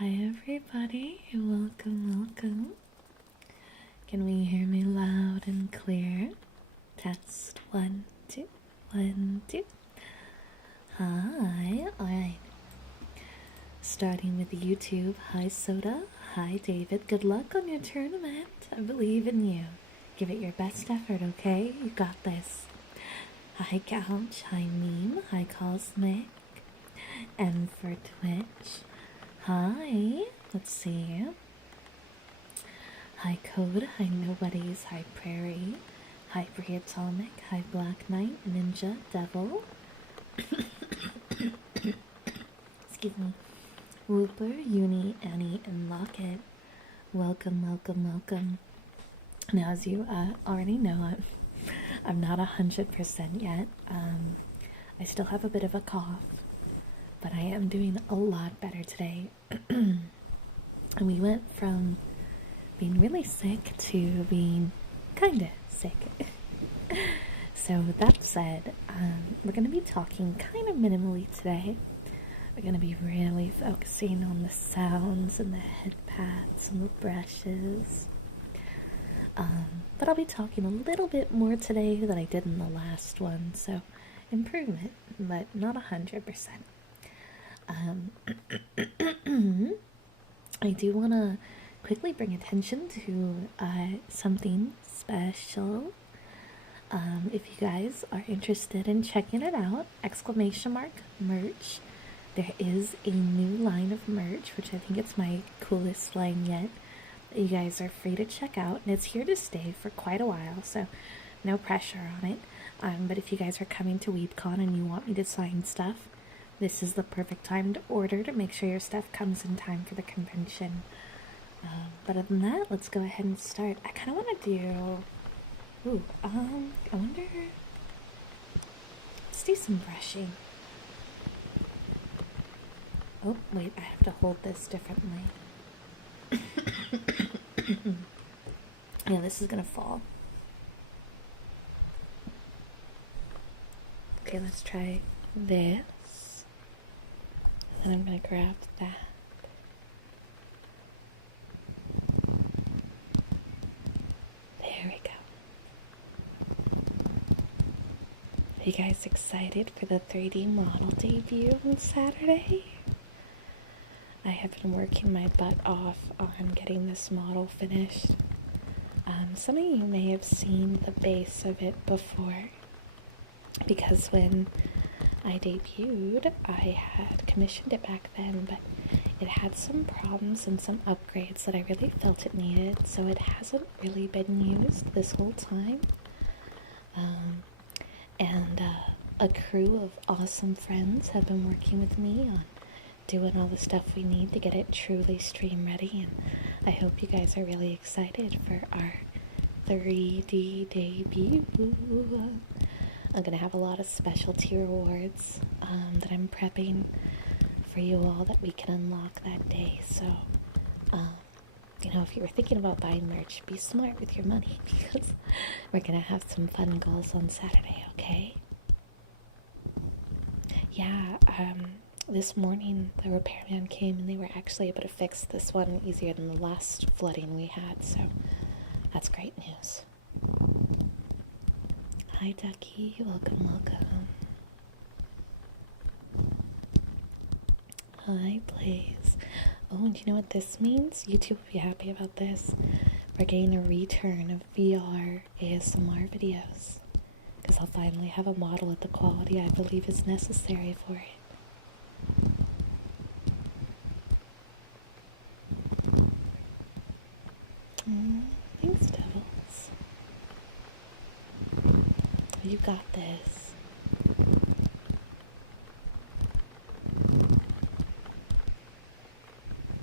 Hi everybody, welcome. Can we hear me loud and clear? Test 1, 2, 1, 2. Hi, alright. Starting with YouTube. Hi Soda, hi David. Good luck on your tournament. I believe in you. Give it your best effort, okay? You got this. Hi Couch, hi Meme, hi Cosmic. And for Twitch, hi. Let's see. Hi Code, hi Nobodies, hi Prairie, hi Atomic, hi Black Knight, Ninja, Devil, excuse me, Whooper, Uni, Annie, and Locket. Welcome. Now, as you already know, I'm not 100% yet. I still have a bit of a cough, but I am doing a lot better today. And we went from being really sick to being kinda sick. So with that said, we're going to be talking kind of minimally today. We're going to be really focusing on the sounds and the head pats and the brushes. But I'll be talking a little bit more today than I did in the last one, so improvement, but not 100%. I do want to quickly bring attention to something special. If you guys are interested in checking it out, !merch. There is a new line of merch, which I think it's my coolest line yet. That you guys are free to check out, and it's here to stay for quite a while, so no pressure on it. But if you guys are coming to WeebCon and you want me to sign stuff, this is the perfect time to order to make sure your stuff comes in time for the convention. But other than that, let's go ahead and start. I kind of want to do... Ooh, I wonder... Let's do some brushing. Oh, wait, I have to hold this differently. Yeah, this is gonna fall. Okay, let's try this. And then I'm gonna grab that. There we go. Are you guys excited for the 3D model debut on Saturday? I have been working my butt off on getting this model finished. Some of you may have seen the base of it before, because when I debuted, I had commissioned it back then, but it had some problems and some upgrades that I really felt it needed, so it hasn't really been used this whole time. And a crew of awesome friends have been working with me on doing all the stuff we need to get it truly stream ready, and I hope you guys are really excited for our 3D debut. I'm gonna have a lot of specialty rewards that I'm prepping for you all that we can unlock that day. So, if you were thinking about buying merch, be smart with your money because we're gonna have some fun goals on Saturday, okay? Yeah, this morning the repairman came and they were actually able to fix this one easier than the last flooding we had, so that's great news. Hi Ducky, welcome. Hi Blaze. Oh, and you know what this means? YouTube will be happy about this. We're getting a return of VR ASMR videos, because I'll finally have a model at the quality I believe is necessary for it. Thanks, Devils. You got this.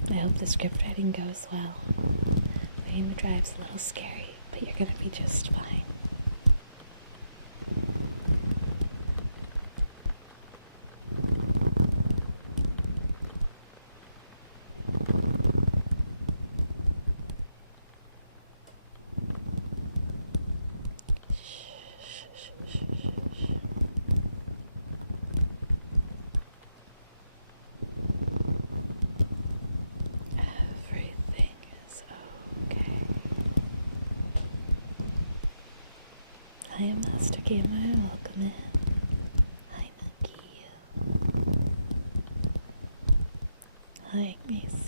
I hope the script writing goes well. Miami Drive's a little scary, but you're gonna be just fine. Hi, Master Gamer. Welcome in. Hi, Nucky. Hi, Ignatius.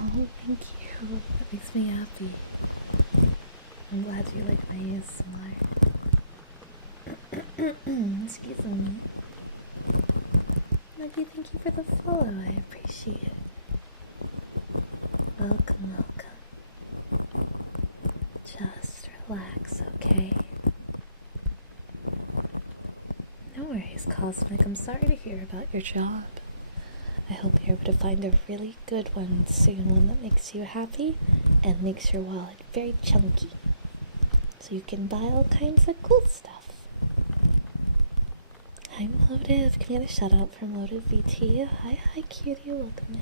Oh, thank you. That makes me happy. I'm glad you like my ASMR. Excuse me. Maggie, thank you for the follow. I appreciate it. Welcome, welcome. Just relax, okay? No worries, Cosmic. I'm sorry to hear about your job. I hope you're able to find a really good one soon, one that makes you happy and makes your wallet very chunky. So you can buy all kinds of cool stuff. Hi, Motive. Can we get a shout out for Motive VT? Hi, cutie. Welcome in.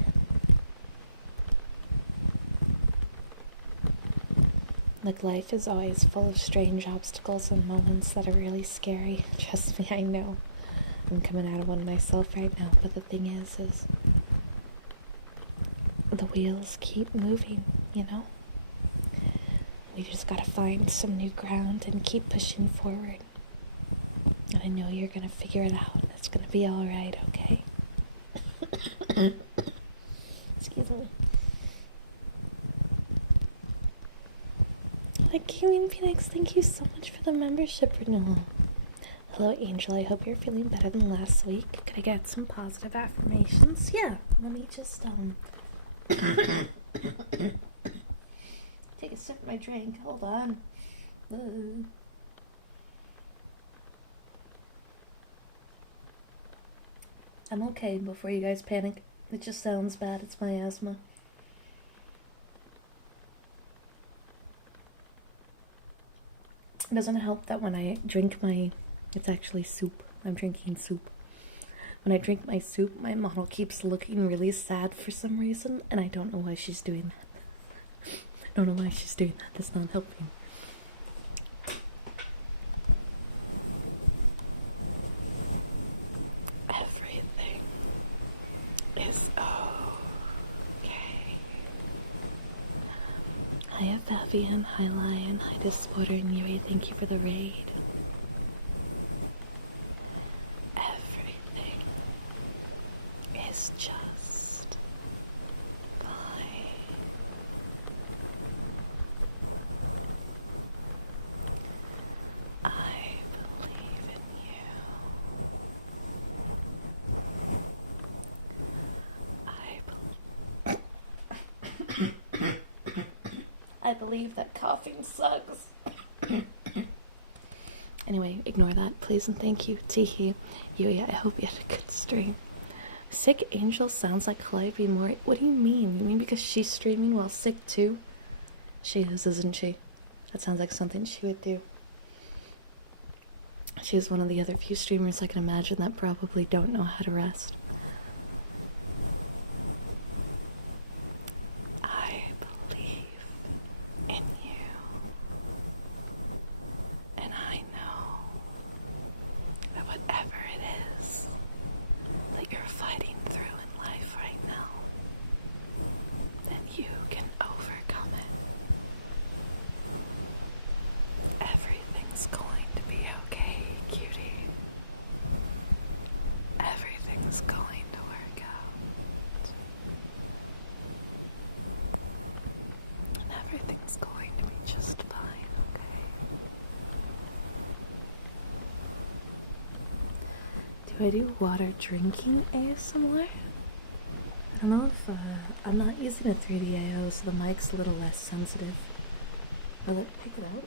Like, life is always full of strange obstacles and moments that are really scary. Trust me, I know. I'm coming out of one myself right now, but the thing is the wheels keep moving, you know? We just gotta find some new ground and keep pushing forward. And I know you're gonna figure it out. It's gonna be alright, okay? Excuse me. Like, Gaming Phoenix, thank you so much for the membership renewal. Hello, Angel. I hope you're feeling better than last week. Could I get some positive affirmations? Yeah. Let me just, take a sip of my drink. Hold on. I'm okay before you guys panic. It just sounds bad. It's my asthma. It doesn't help that when I drink it's actually soup. I'm drinking soup. When I drink my soup, my model keeps looking really sad for some reason, and I don't know why she's doing that. I don't know why she's doing that. That's not helping. Everything is okay. Hi, Fabian. Hi, Lion. Hi, Disorder and Yui. Thank you for the raid. Everything is just fine. I believe in you. I believe that coughing sucks. Anyway, ignore that, please and thank you. Teehee. Yui, I hope you had a good stream. Sick Angel sounds like Calliope more. What do you mean? You mean because she's streaming while sick too? She is, isn't she? That sounds like something she would do. She's one of the other few streamers I can imagine that probably don't know how to rest. I believe in you. And I know that whatever it is that you're fighting through in life right now, that you can overcome it. Everything's going to be okay, cutie. Everything's going to work out. And everything's going to be just fine, okay? Do I do water drinking ASMR? I don't know if I'm not using a 3D AO, so the mic's a little less sensitive. Will it pick it up?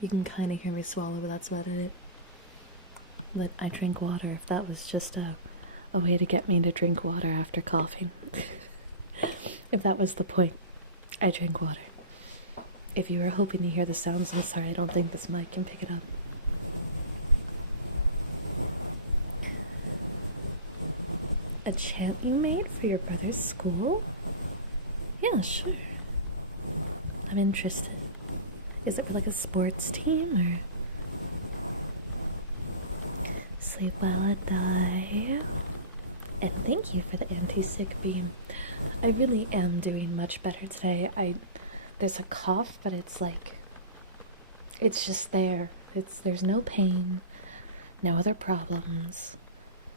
You can kind of hear me swallow, but that's about it. But I drink water if that was just a way to get me to drink water after coughing. If that was the point, I drink water. If you were hoping to hear the sounds, I'm sorry, I don't think this mic can pick it up. A chant you made for your brother's school? Yeah, sure. I'm interested. Is it for like a sports team or? Sleep while I die. And thank you for the anti-sick beam. I really am doing much better today. There's a cough, but it's like, it's just there. There's no pain, no other problems.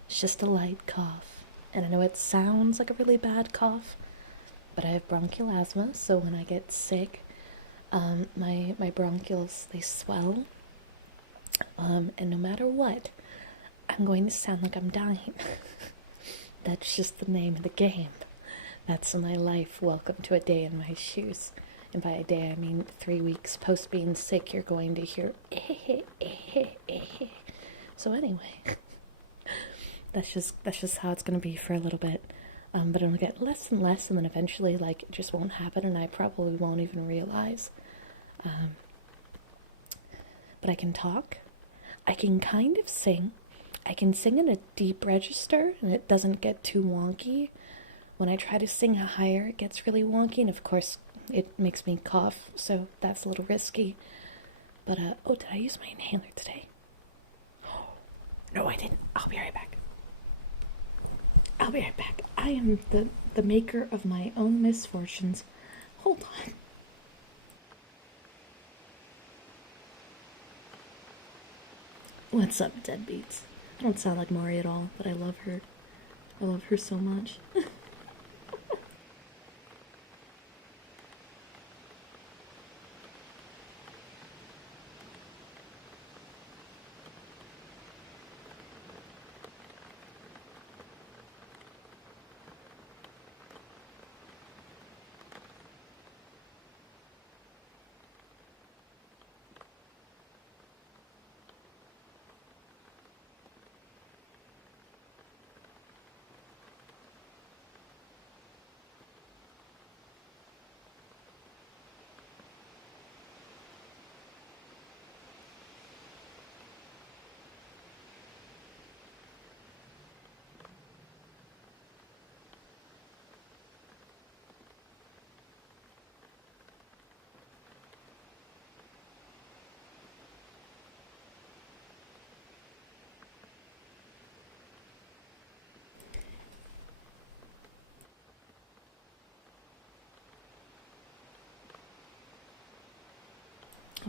It's just a light cough. And I know it sounds like a really bad cough, but I have bronchial asthma, so when I get sick, my bronchioles, they swell. And no matter what, I'm going to sound like I'm dying. That's just the name of the game. That's my life. Welcome to a day in my shoes. And by a day, I mean 3 weeks post being sick, you're going to hear So anyway, that's just how it's going to be for a little bit. But it'll get less and less, and then eventually, like, it just won't happen, and I probably won't even realize. But I can talk. I can kind of sing. I can sing in a deep register, and it doesn't get too wonky. When I try to sing higher, it gets really wonky, and of course, it makes me cough, so that's a little risky. But, oh, did I use my inhaler today? No, I didn't. I'll be right back. I am the maker of my own misfortunes. Hold on. What's up, deadbeats? I don't sound like Mari at all, but I love her. I love her so much.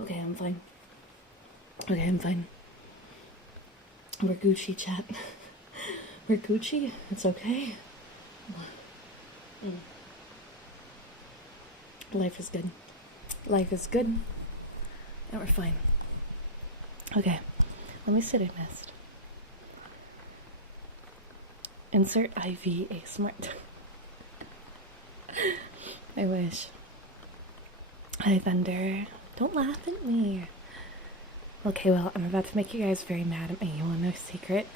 Okay, I'm fine. We're Gucci, chat. We're Gucci. It's okay. Life is good. Life is good. And we're fine. Okay, let me sit in nest. Insert IV ASMR. I wish. Hi, Thunder. Don't laugh at me. Okay, well, I'm about to make you guys very mad at me. You want no secret?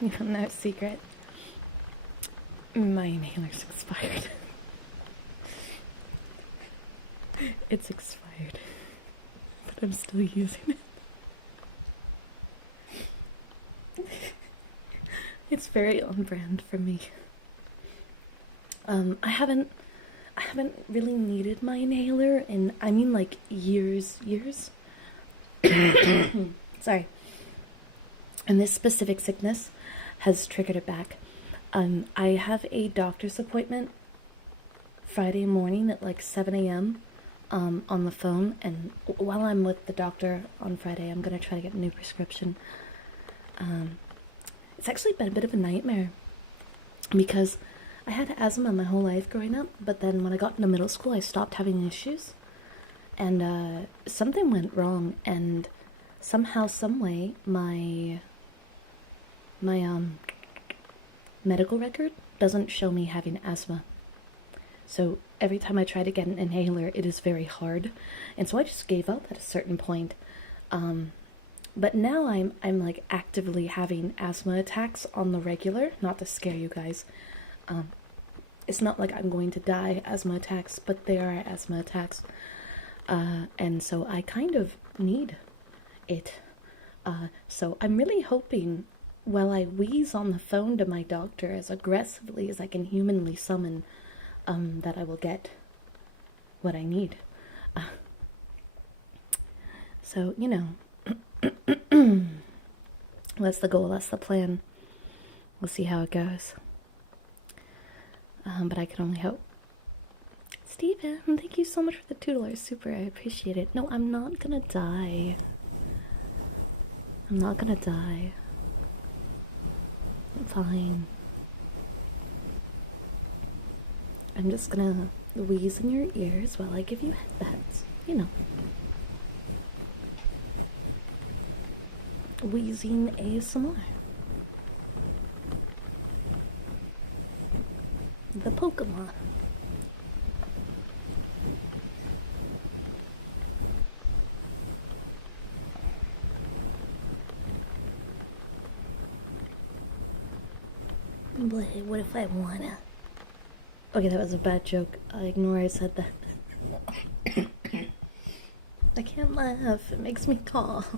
You want no secret? My inhaler's expired. It's expired. But I'm still using it. It's very on brand for me. I haven't really needed my inhaler in, I mean, like, years. Sorry. And this specific sickness has triggered it back. I have a doctor's appointment Friday morning at like 7 a.m. On the phone, and while I'm with the doctor on Friday, I'm gonna try to get a new prescription. It's actually been a bit of a nightmare because I had asthma my whole life growing up, but then when I got into middle school, I stopped having issues, and something went wrong, and somehow, someway, my medical record doesn't show me having asthma. So every time I try to get an inhaler, it is very hard, and so I just gave up at a certain point. But now I'm like actively having asthma attacks on the regular. Not to scare you guys. It's not like I'm going to die asthma attacks, but they are asthma attacks. And so I kind of need it. So I'm really hoping while I wheeze on the phone to my doctor as aggressively as I can humanly summon, that I will get what I need. So, you know, that's the goal, that's the plan. We'll see how it goes. But I can only hope. Steven, thank you so much for the $2 super. I appreciate it. No, I'm not gonna die. I'm not gonna die. I'm fine. I'm just gonna wheeze in your ears while I give you headbats. You know. Wheezing ASMR. The Pokemon. But what if I wanna? Okay, that was a bad joke. I ignore I said that. I can't laugh. It makes me cough.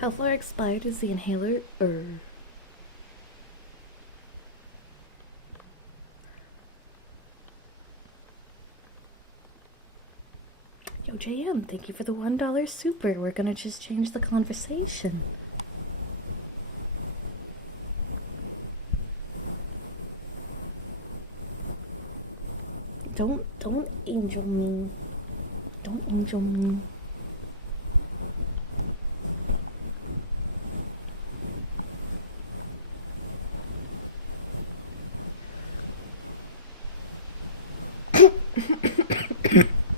How far expired is the inhaler? Yo, JM, thank you for the $1 super. We're gonna just change the conversation. Don't angel me. Don't angel me.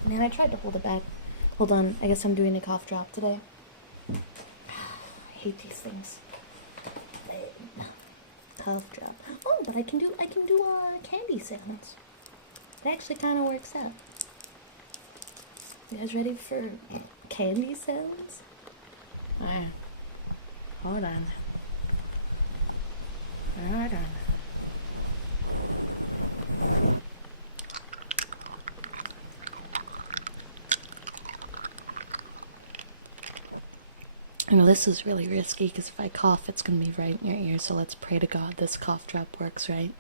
Man, I tried to hold it back. Hold on, I guess I'm doing a cough drop today. I hate these things. Cough drop. Oh, but I can do candy sounds. It actually kind of works out. You guys ready for candy sounds? Alright. Hold on. Hold on. I know this is really risky because if I cough, it's going to be right in your ear, so let's pray to God this cough drop works right.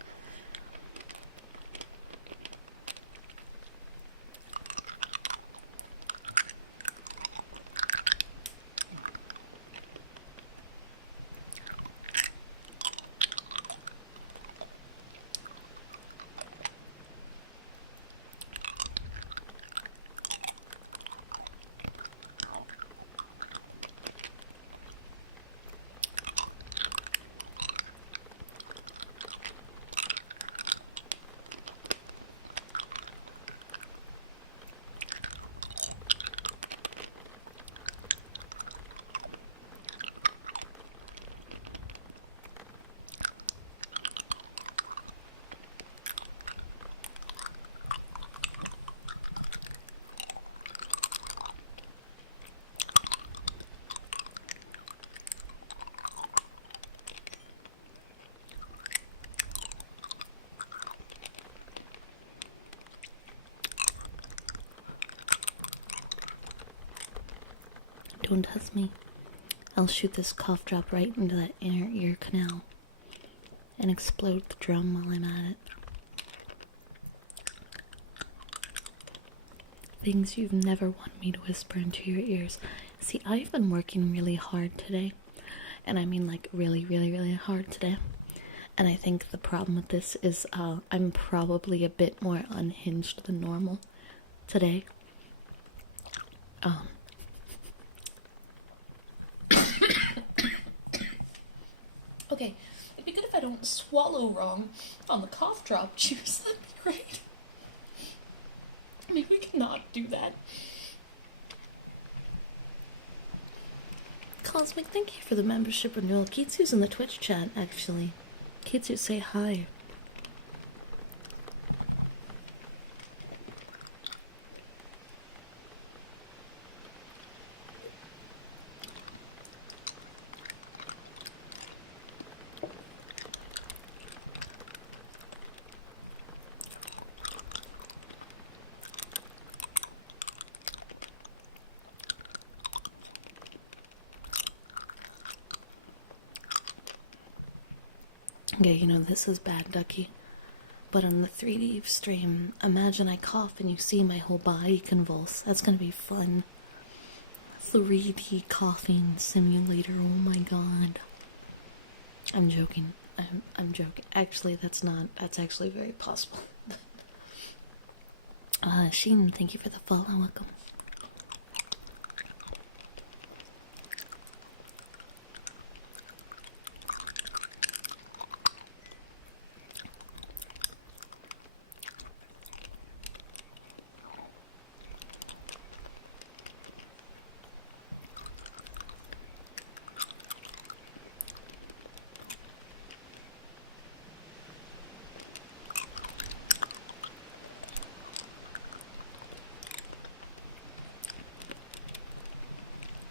Don't touch me. I'll shoot this cough drop right into that inner ear canal and explode the drum while I'm at it. Things you've never wanted me to whisper into your ears. See, I've been working really hard today. And I mean like really, really, really hard today. And I think the problem with this is I'm probably a bit more unhinged than normal today. Okay, it'd be good if if I don't swallow wrong on the cough drop juice, that'd be great. Maybe we cannot do that. Cosmic, thank you for the membership renewal. Kitsu's in the Twitch chat, actually. Kitsu, say hi. Okay, you know, this is bad, Ducky. But on the 3D stream, imagine I cough and you see my whole body convulse. That's gonna be fun. 3D coughing simulator, oh my god. I'm joking. I'm joking. Actually, that's actually very possible. Sheen, thank you for the follow. Welcome.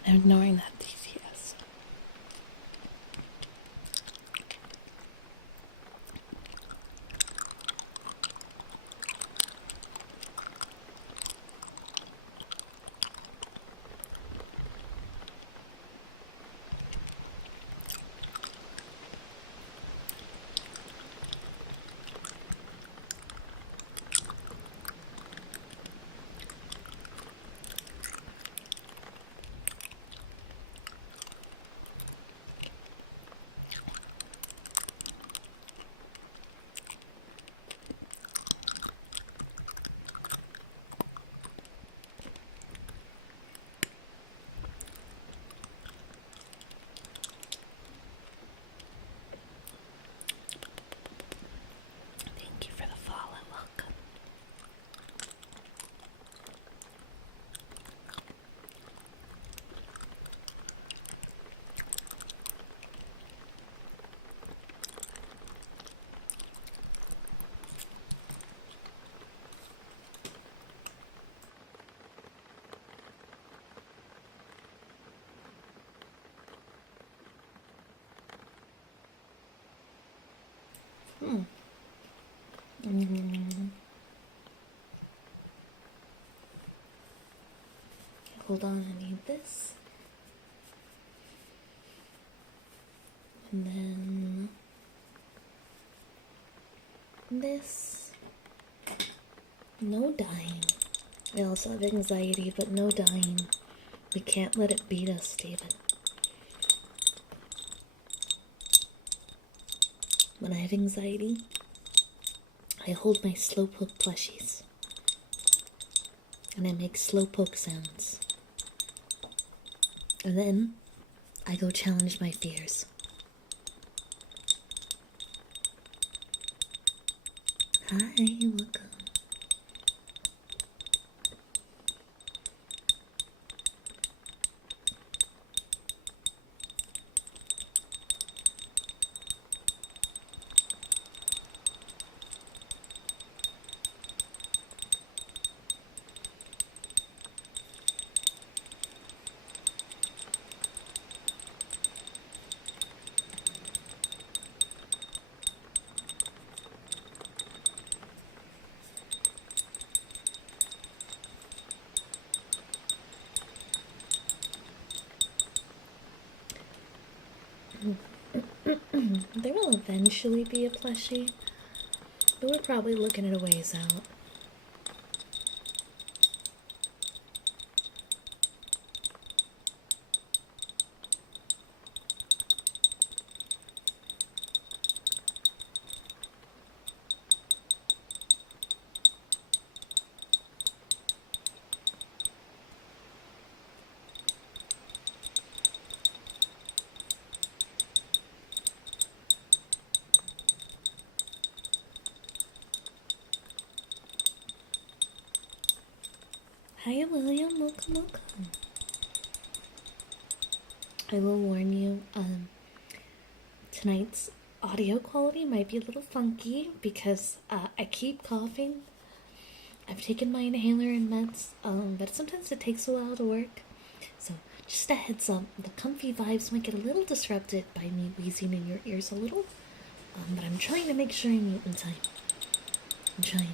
I'm ignoring that DCS. Thank you for the follow. Welcome. Hold on, I need this. And then this. No dying. I also have anxiety, but no dying. We can't let it beat us, David. When I have anxiety, I hold my slowpoke plushies. And I make slowpoke sounds. And then, I go challenge my fears. Hi, welcome. There will eventually be a plushie, but we're probably looking at a ways out. Hi, William. Welcome, welcome. I will warn you, tonight's audio quality might be a little funky because I keep coughing. I've taken my inhaler and meds, but sometimes it takes a while to work. So, just a heads up, the comfy vibes might get a little disrupted by me wheezing in your ears a little. But I'm trying to make sure I mute in time. I'm trying.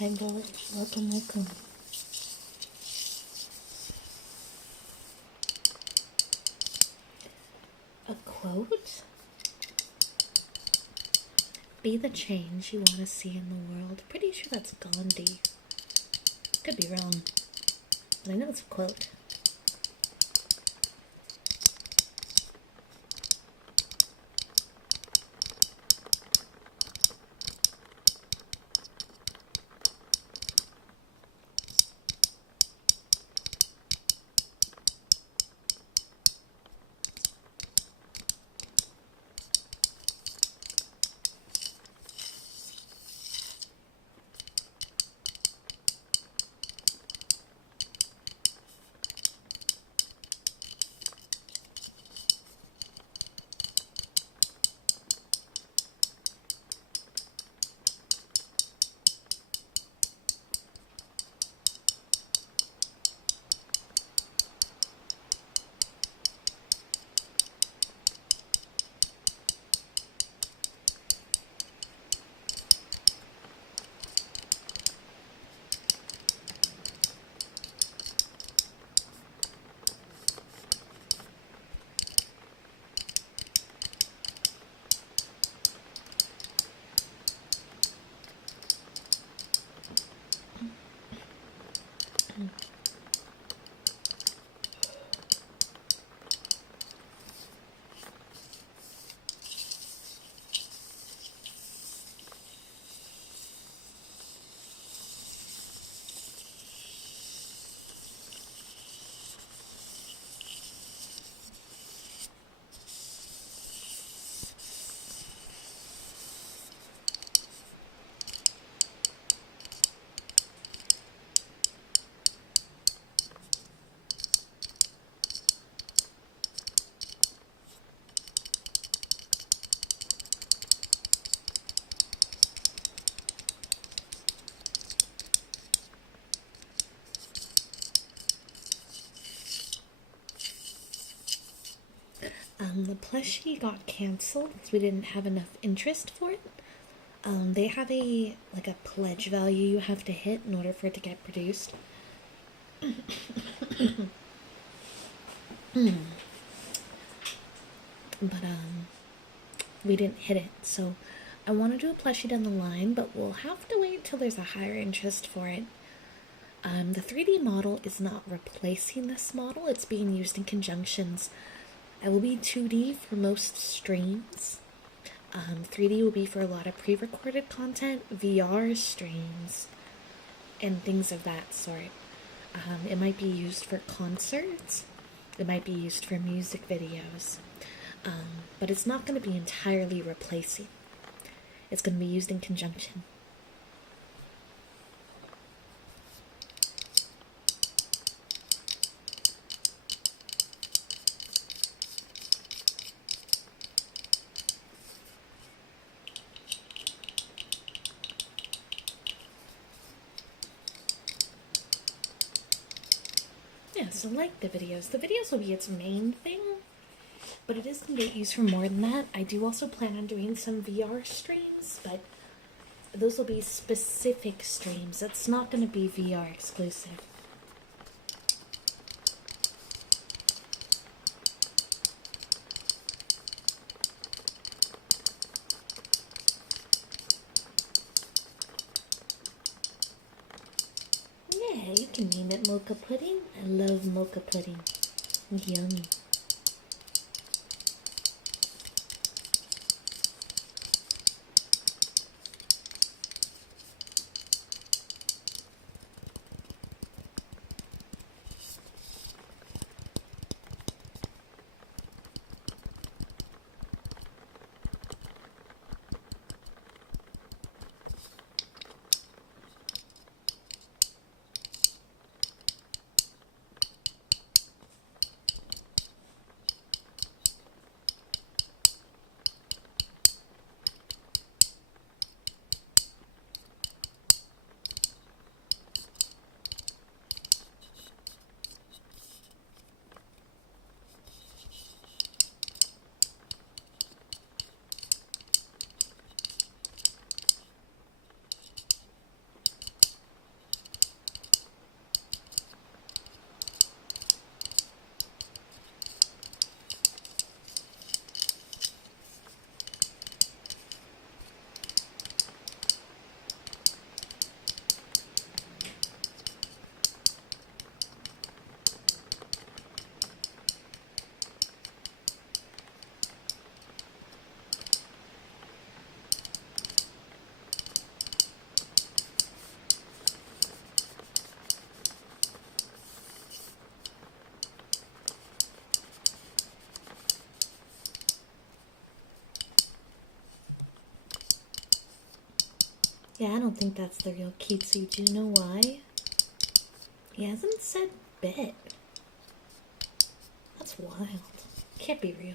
Hi, Bullet. Welcome, welcome. A quote? Be the change you want to see in the world. Pretty sure that's Gandhi. Could be wrong, but I know it's a quote. The plushie got canceled because we didn't have enough interest for it. They have a pledge value you have to hit in order for it to get produced. But we didn't hit it, so I want to do a plushie down the line, but we'll have to wait till there's a higher interest for it. The 3D model is not replacing this model, it's being used in conjunctions. It will be 2D for most streams. 3D will be for a lot of pre-recorded content, VR streams, and things of that sort. It might be used for concerts. It might be used for music videos. But it's not going to be entirely replacing. it's going to be used in conjunction. Yeah, so like the videos. The videos will be its main thing, but it is going to get used for more than that. I do also plan on doing some VR streams, but those will be specific streams. It's not going to be VR exclusive. Yeah, you can name it mocha pudding. I love mocha pudding. Yummy. Yeah, I don't think that's the real Kitsu. Do you know why? He hasn't said bit. That's wild. Can't be real.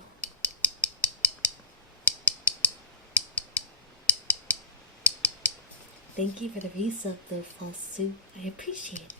Thank you for the resub though, False Suit. I appreciate it.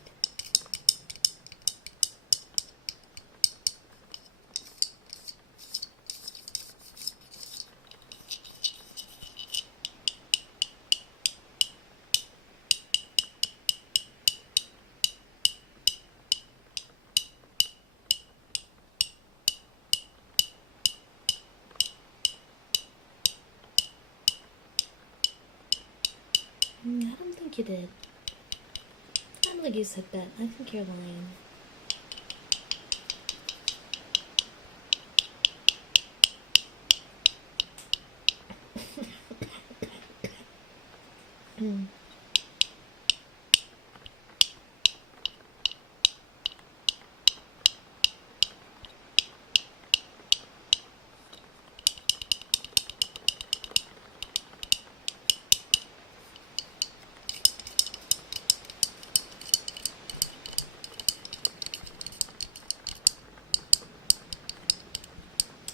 I don't think you did. I don't think you said bet. I think you're lying.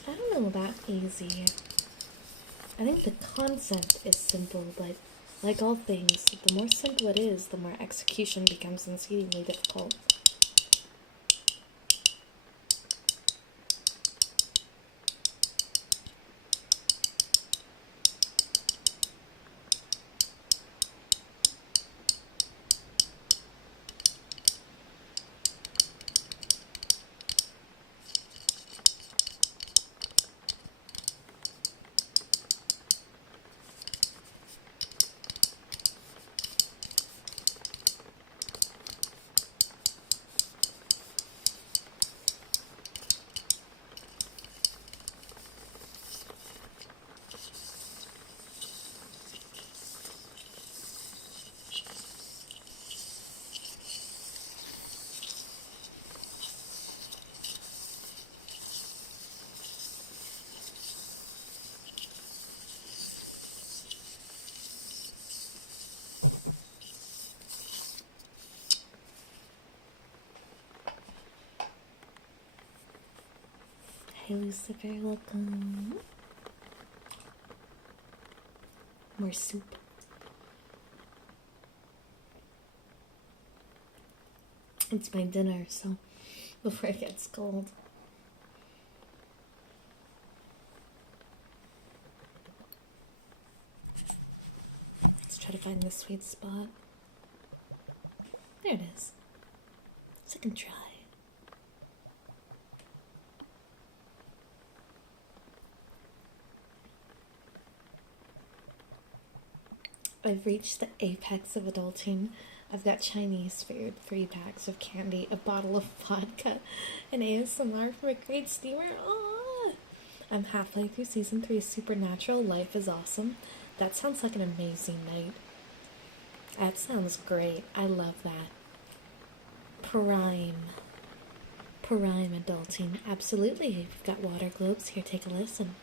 I don't know about easy. I think the concept is simple, but like all things, the more simple it is, the more execution becomes exceedingly difficult. Hi, Lucifer. Welcome. More soup. It's my dinner, so before it gets cold. Let's try to find the sweet spot. There it is. Second try. I've reached the apex of adulting. I've got Chinese food, 3 packs of candy, a bottle of vodka, and ASMR from a great steamer. Aww. I'm halfway through season 3 of Supernatural. Life is awesome. That sounds like an amazing night. That sounds great. I love that. Prime adulting. Absolutely. We've got water globes. Here, take a listen.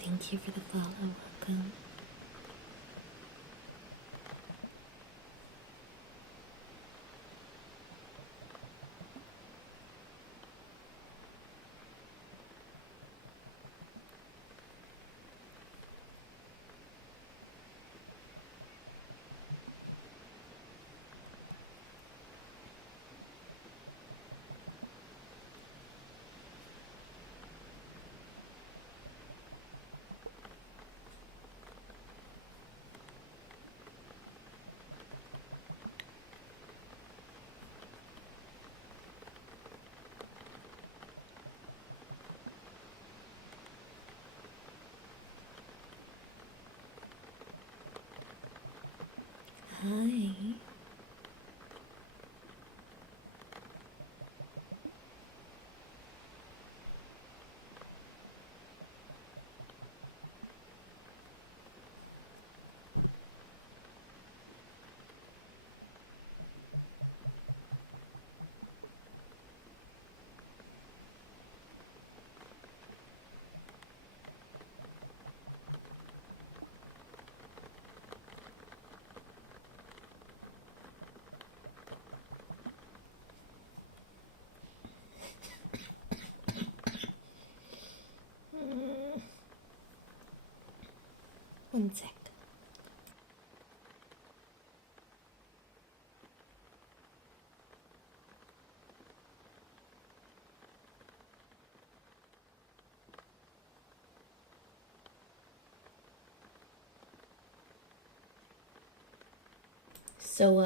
Thank you for the follow. Welcome. Hi. One sec. So,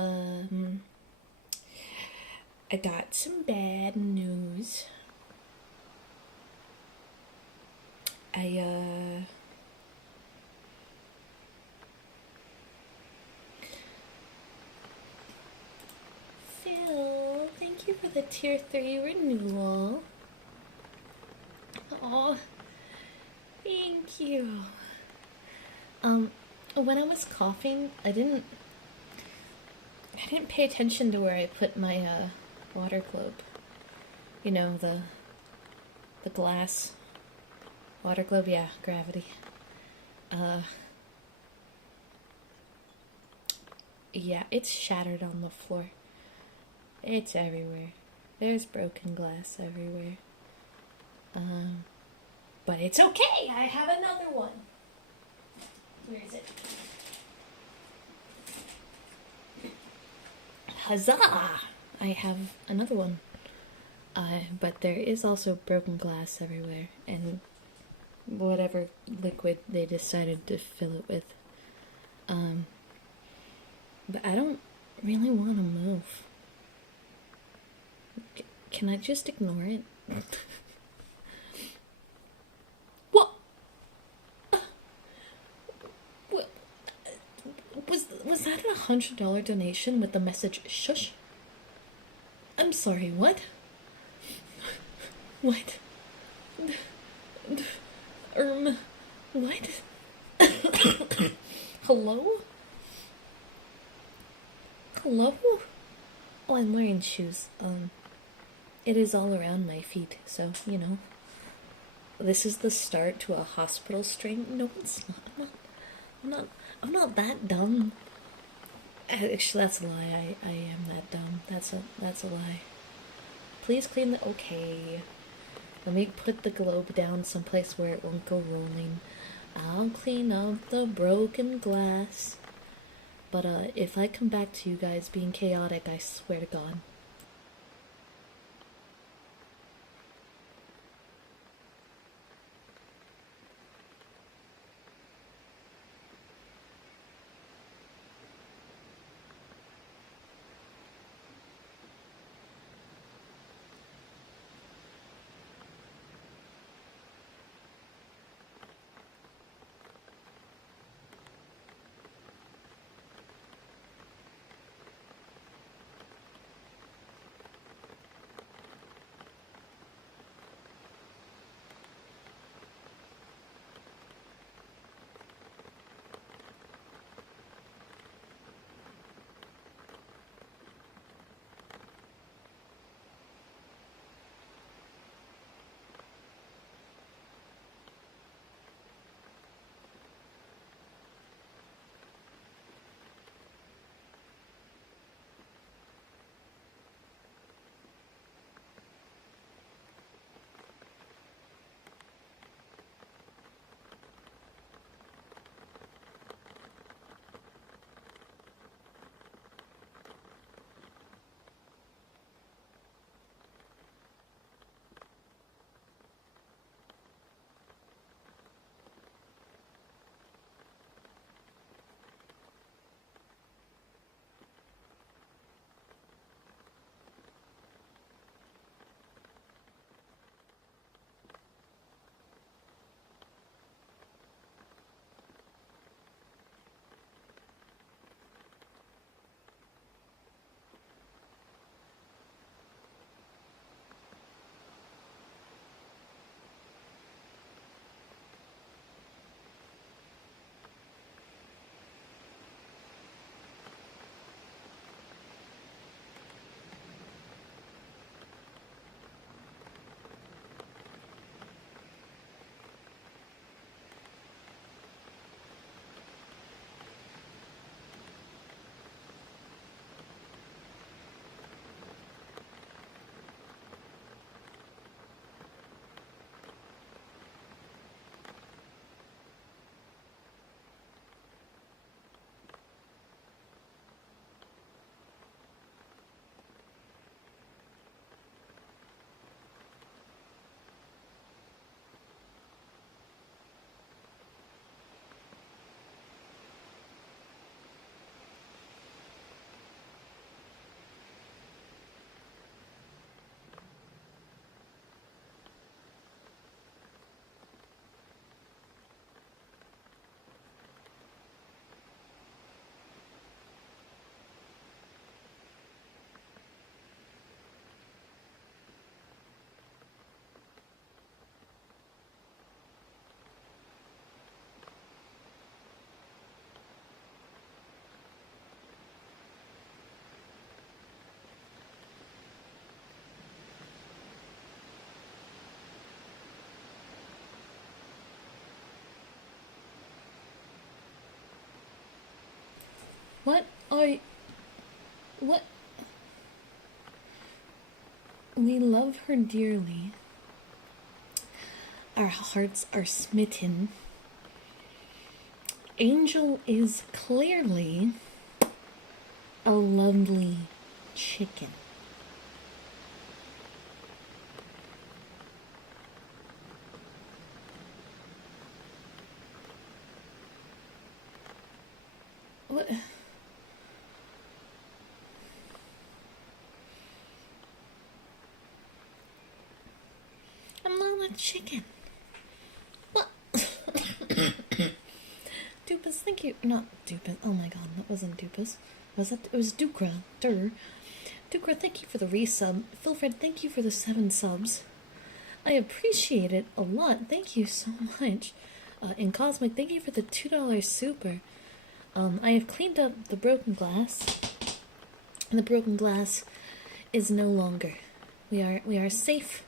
I got some bad news. Phil, thank you for the tier 3 renewal. Oh, thank you. When I was coughing, I didn't pay attention to where I put my water globe. You know, the glass water globe, yeah, gravity. Yeah, it's shattered on the floor. It's everywhere. There's broken glass everywhere. But it's okay. I have another one. Where is it? Huzzah! I have another one. But there is also broken glass everywhere, and whatever liquid they decided to fill it with. But I don't really want to move. Can I just ignore it? What? What? Was that a $100 donation with the message "shush"? I'm sorry. What? What? What? Hello? Hello? Oh, I'm wearing shoes. It is all around my feet, so, you know. This is the start to a hospital string. No, it's not. I'm not that dumb. Actually, that's a lie. I am that dumb. That's a lie. Please clean the... Okay. Let me put the globe down someplace where it won't go rolling. I'll clean up the broken glass. But if I come back to you guys being chaotic, I swear to God. What are... What? We love her dearly. Our hearts are smitten. Angel is clearly a lovely chicken. What? I'm not a chicken. What? Dupas, thank you. Not Dupas. Oh my god, that wasn't Dupas. Was that? It was Dukra. Dukra, thank you for the resub. Philfred, thank you for the 7 subs. I appreciate it a lot. Thank you so much. And Cosmic, thank you for the $2 super. I have cleaned up the broken glass. And the broken glass is no longer. We are safe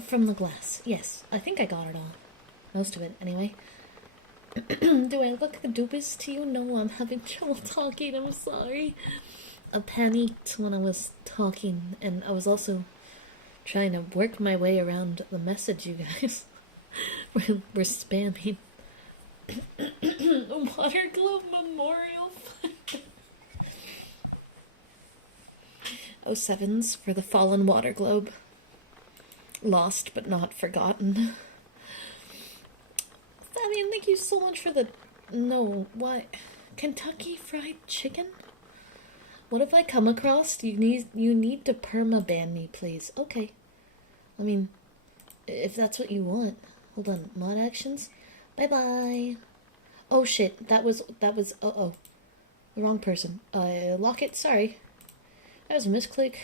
from the glass. Yes, I think I got it all. Most of it, anyway. Do I look the dupest to you? No, I'm having trouble talking. I'm sorry. I panicked when I was talking, and I was also trying to work my way around the message you guys were spamming. Water Glove Memorial Fund. 07s for the fallen water globe. Lost but not forgotten. Fabian, thank you so much for the... No, what? Kentucky Fried Chicken? What if I come across... You need to perma-ban me, please. Okay. I mean, if that's what you want. Hold on. Mod actions? Bye-bye. Oh, shit. That was... Uh-oh. The wrong person. Locket, sorry. That was a misclick.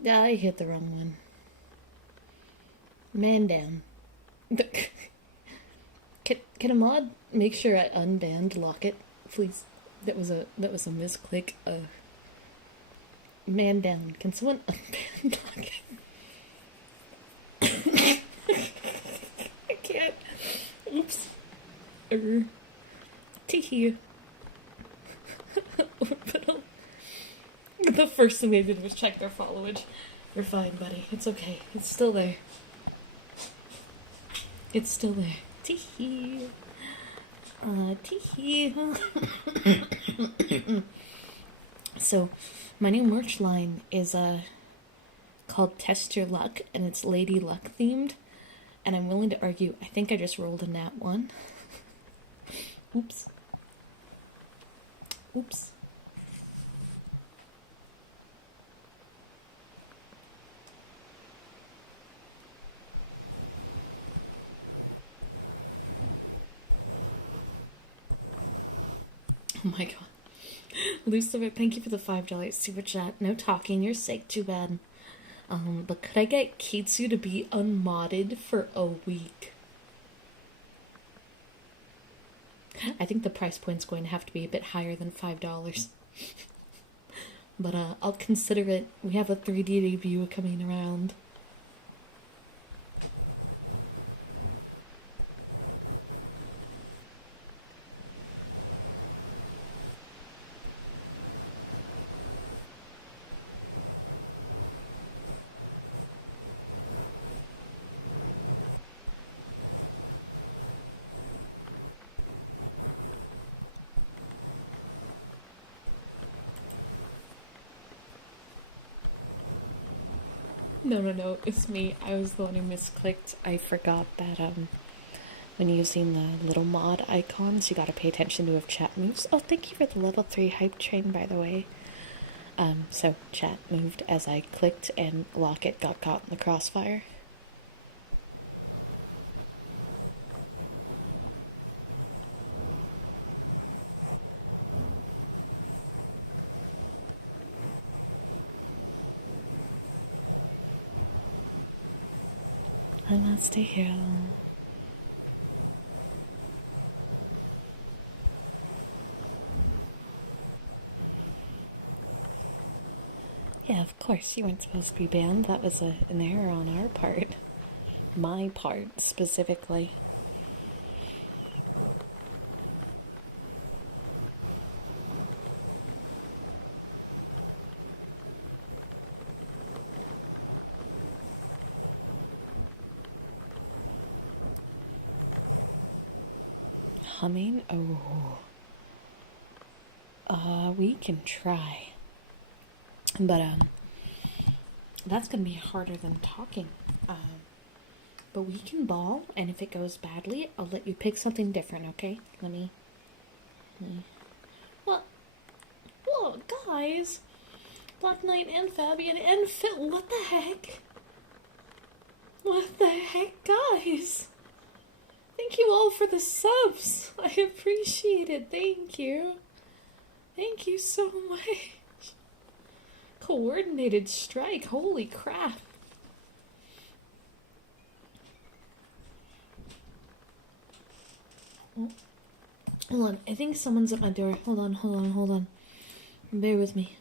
Yeah, I hit the wrong one. Man down. Can a mod make sure I unbanned Locket, please? That was a misclick. Man down. Can someone unban Locket? I can't. Oops. Teehee. The first thing they did was check their followage. You're fine, buddy. It's okay. It's still there. It's still there. Teehee. Teehee. So, my new merch line is called Test Your Luck, and it's Lady Luck themed. And I'm willing to argue, I think I just rolled a nat 1. Oops. Oops. Oh my god. Lucifer, thank you for the $5 super chat. No talking, you're sick, too bad. But could I get Kitsu to be unmodded for a week? I think the price point's going to have to be a bit higher than $5. But I'll consider it. We have a 3D debut coming around. No, it's me. I was the one who misclicked. I forgot that, when using the little mod icons, you gotta pay attention to if chat moves. Oh, thank you for the level 3 hype train, by the way. So chat moved as I clicked and Locket got caught in the crossfire. I must stay here. Yeah, of course, you weren't supposed to be banned. That was an error on our part. my part specifically. Humming? Oh. We can try. But, that's gonna be harder than talking. But we can ball, and if it goes badly, I'll let you pick something different, okay? Let me. What? Whoa, guys! Black Knight and Fabian and Phil, what the heck? What the heck, guys? Thank you all for the subs. I appreciate it. Thank you. Thank you so much. Coordinated strike. Holy crap. Oh. Hold on. I think someone's at my door. Hold on. Bear with me.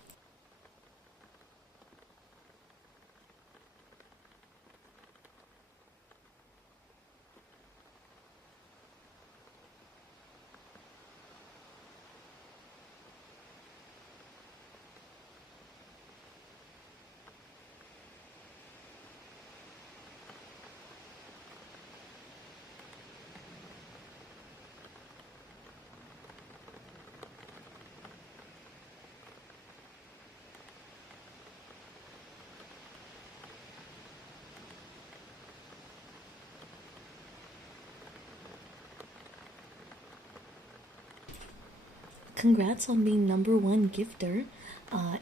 Congrats on being #1 gifter.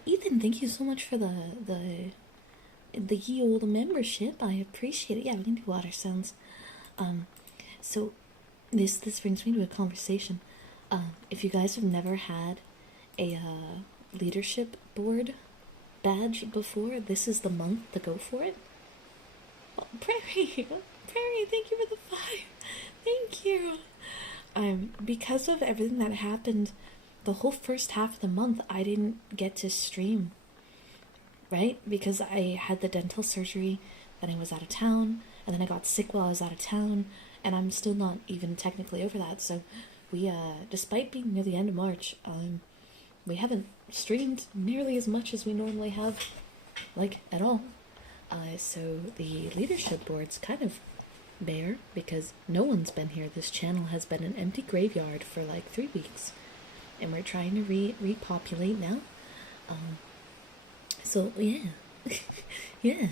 Ethan, thank you so much for the ye old membership. I appreciate it. Yeah, we can do water sounds. So this brings me to a conversation. If you guys have never had a leadership board badge before, this is the month to go for it. Oh, Prairie, thank you for the 5. Thank you. Because of everything that happened, the whole first half of the month, I didn't get to stream, right? Because I had the dental surgery, then I was out of town, and then I got sick while I was out of town, and I'm still not even technically over that. So we, despite being near the end of March, we haven't streamed nearly as much as we normally have, like, at all. So the leadership board's kind of bare because no one's been here. This channel has been an empty graveyard for like 3 weeks, and we're trying to repopulate now. So yeah. Yeah,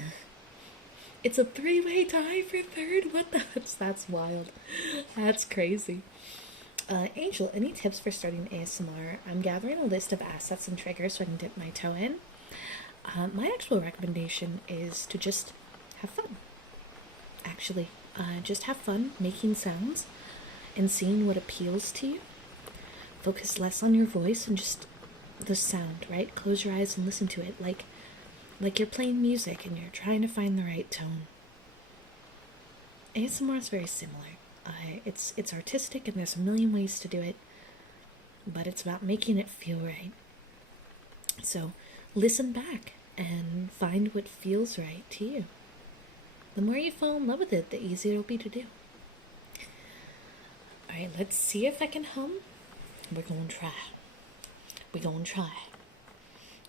it's a 3-way tie for third. What the? That's wild. That's crazy. Angel, any tips for starting ASMR? I'm gathering a list of assets and triggers so I can dip my toe in. My actual recommendation is to just have fun. Actually, just have fun making sounds and seeing what appeals to you. Focus less on your voice and just the sound, right? Close your eyes and listen to it like you're playing music and you're trying to find the right tone. ASMR is very similar. It's artistic and there's a million ways to do it, but it's about making it feel right. So listen back and find what feels right to you. The more you fall in love with it, the easier it'll be to do. Alright, let's see if I can hum. We're gonna try.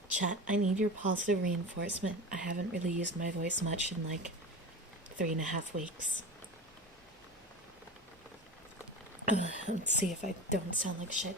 Chat, I need your positive reinforcement. I haven't really used my voice much in like 3.5 weeks. Let's see if I don't sound like shit.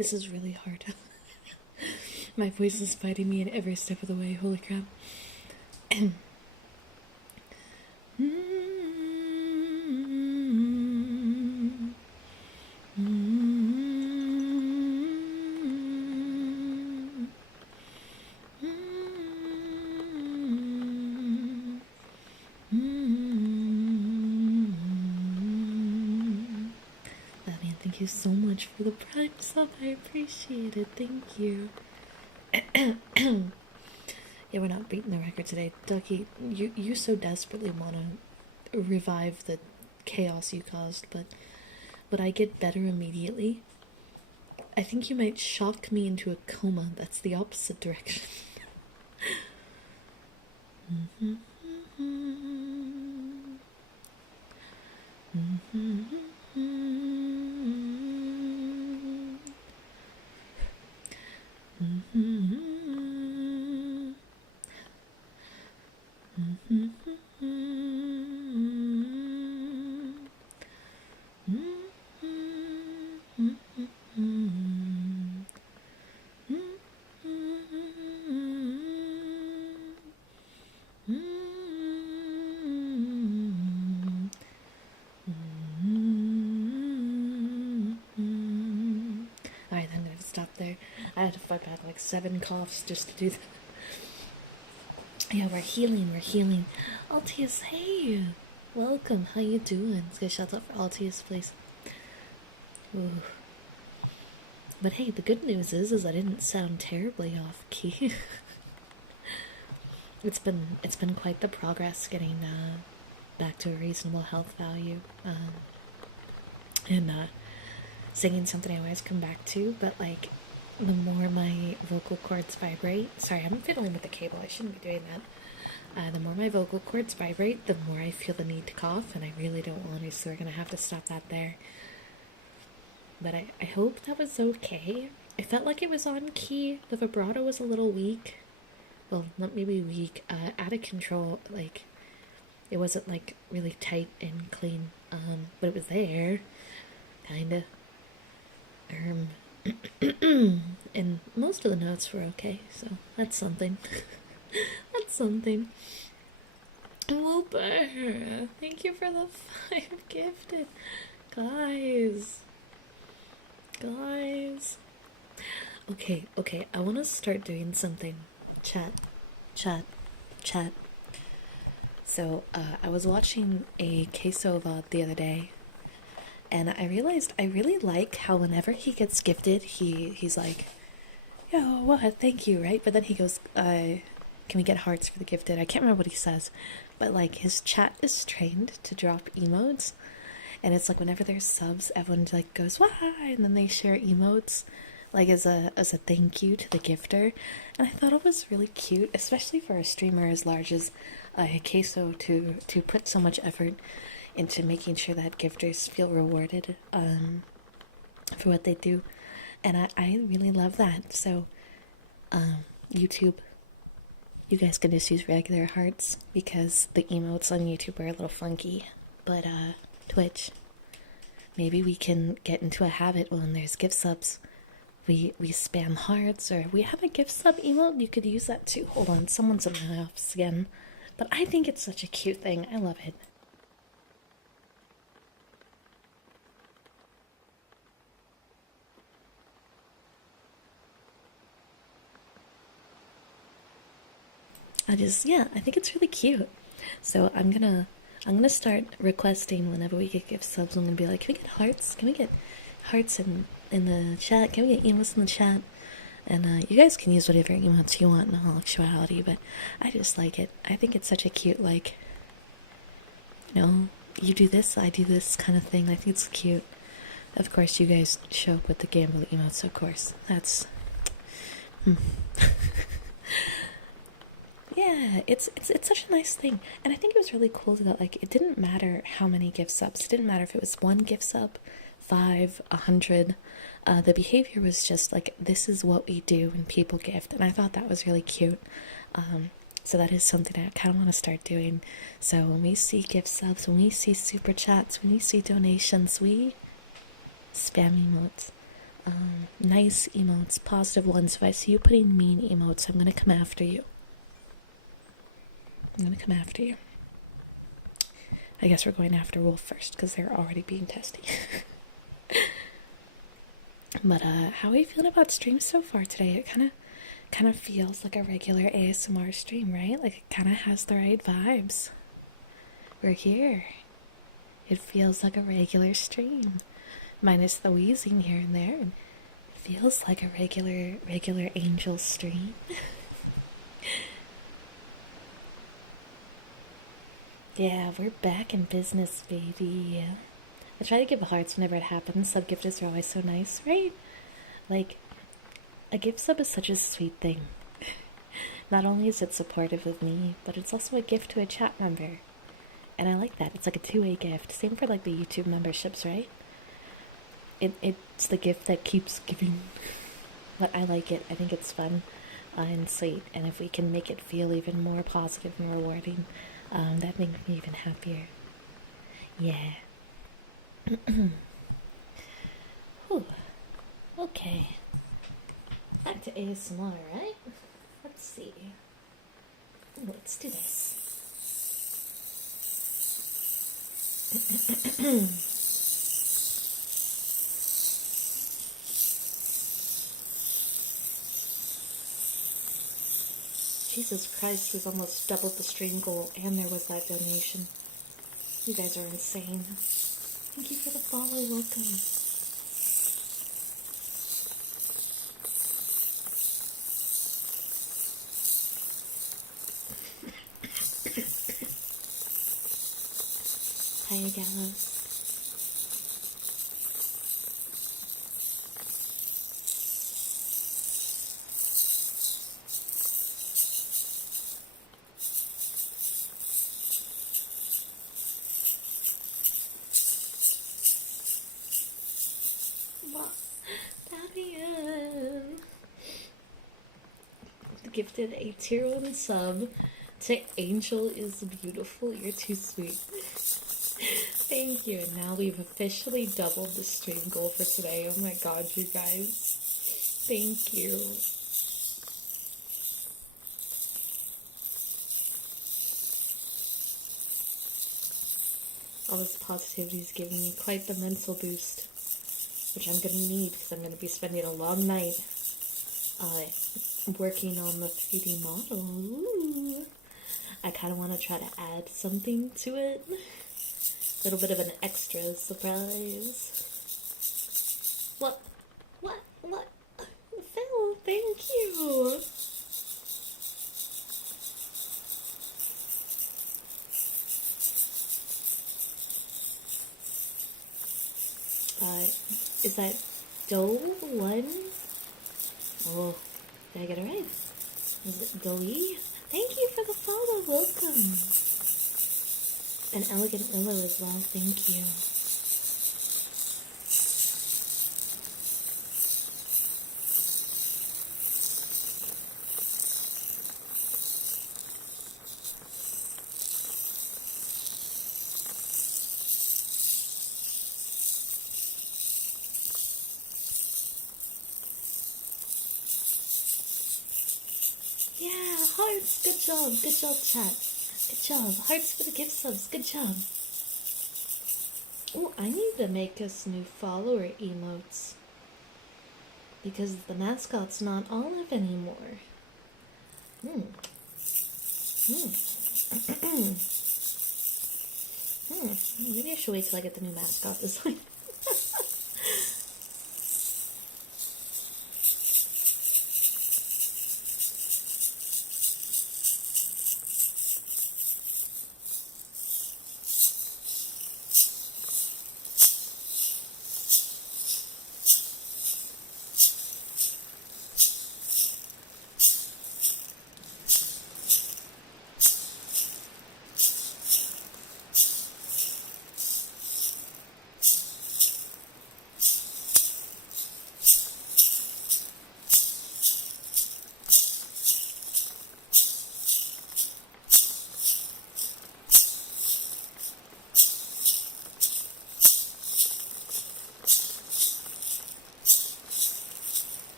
This is really hard. My voice is fighting me in every step of the way. Holy crap. Batman, thank you so much for the Prime sub. I appreciate it. Thank you. Yeah, we're not beating the record today. Ducky, you so desperately want to revive the chaos you caused, but would I get better immediately? I think you might shock me into a coma. That's the opposite direction. Alright, I'm gonna stop there. I had to fight back like 7 coughs just to do that. Yeah, we're healing. Altius, hey! Welcome, how you doing? Let's get a shout out for Altius, please. Ooh. But hey, the good news is I didn't sound terribly off key. It's been quite the progress getting back to a reasonable health value, and singing something I always come back to. But like, the more my vocal cords vibrate, sorry, I'm fiddling with the cable. I shouldn't be doing that. The more my vocal cords vibrate, the more I feel the need to cough, and I really don't want to. So we're gonna have to stop that there. But I hope that was okay. I felt like it was on key. The vibrato was a little weak. Well, not maybe weak, out of control. Like, it wasn't like really tight and clean, but it was there, kinda. And most of the notes were okay, so that's something. That's something. Whooper, thank you for the 5 gifted, guys. Okay, I want to start doing something. Chat. So, I was watching a Queso VOD the other day, and I realized I really like how whenever he gets gifted, he's like, yo, what, thank you, right? But then he goes, can we get hearts for the gifted? I can't remember what he says, but like, his chat is trained to drop emotes, and it's like whenever there's subs, everyone like goes, why, and then they share emotes, like as a thank you to the gifter. And I thought it was really cute, especially for a streamer as large as Queso, to put so much effort into making sure that gifters feel rewarded for what they do. And I really love that. So YouTube, you guys can just use regular hearts because the emotes on YouTube are a little funky. But Twitch, maybe we can get into a habit when there's gift subs. We spam hearts, or we have a gift sub emote. You could use that too. Hold on, someone's in my office again. But I think it's such a cute thing. I love it. I think it's really cute. So I'm gonna start requesting whenever we get gift subs. I'm gonna be like, can we get hearts? Can we get hearts in the chat? Can we get emotes in the chat? And you guys can use whatever emotes you want in all actuality, but I just like it. I think it's such a cute, like, you know, you do this, I do this kind of thing. I think it's cute. Of course, you guys show up with the gamble emotes, of course. That's... Yeah, it's such a nice thing. And I think it was really cool that, like, it didn't matter how many gift subs. It didn't matter if it was 1 gift sub, 5, 100. The behavior was just like, this is what we do when people gift. And I thought that was really cute. So that is something I kind of want to start doing. So when we see gift subs, when we see super chats, when we see donations, we spam emotes. nice emotes, positive ones. If I see you putting mean emotes, I'm gonna come after you. I'm gonna come after you. I guess we're going after Wolf first because they're already being testy. But how are you feeling about streams so far today? It kind of feels like a regular ASMR stream, right? Like it kind of has the right vibes. We're here. It feels like a regular stream, minus the wheezing here and there. And it feels like a regular angel stream. Yeah, we're back in business, baby. I try to give hearts whenever it happens. Sub gifters are always so nice, right? Like, a gift sub is such a sweet thing. Not only is it supportive of me, but it's also a gift to a chat member. And I like that. It's like a two-way gift. Same for like the YouTube memberships, right? It's the gift that keeps giving. But I like it. I think it's fun and sweet. And if we can make it feel even more positive and rewarding, that makes me even happier. Yeah. Whew. Okay. Back to ASMR, right? Let's see. Let's do this. Jesus Christ, we've almost doubled the stream goal, and there was that donation. You guys are insane. Thank you for the follow, welcome. Hiya, Gallows. Fabian gifted a tier 1 sub to Angel is Beautiful. You're too sweet. Thank you. And now we've officially doubled the stream goal for today. Oh my god, you guys. Thank you. All this positivity is giving me quite the mental boost, which I'm going to need because I'm going to be spending a long night working on the 3D model. Ooh. I kind of want to try to add something to it. A little bit of an extra surprise. What? Phil, thank you. Is that Doe1? Oh, did I get it right? Is it Doe? Thank you for the follow, welcome. An Elegant Willow as well, thank you. Hearts, good job, chat. Good job. Hearts for the gift subs, good job. Oh, I need to make us new follower emotes. Because the mascot's not Olive anymore. Maybe I should wait till I get the new mascot design.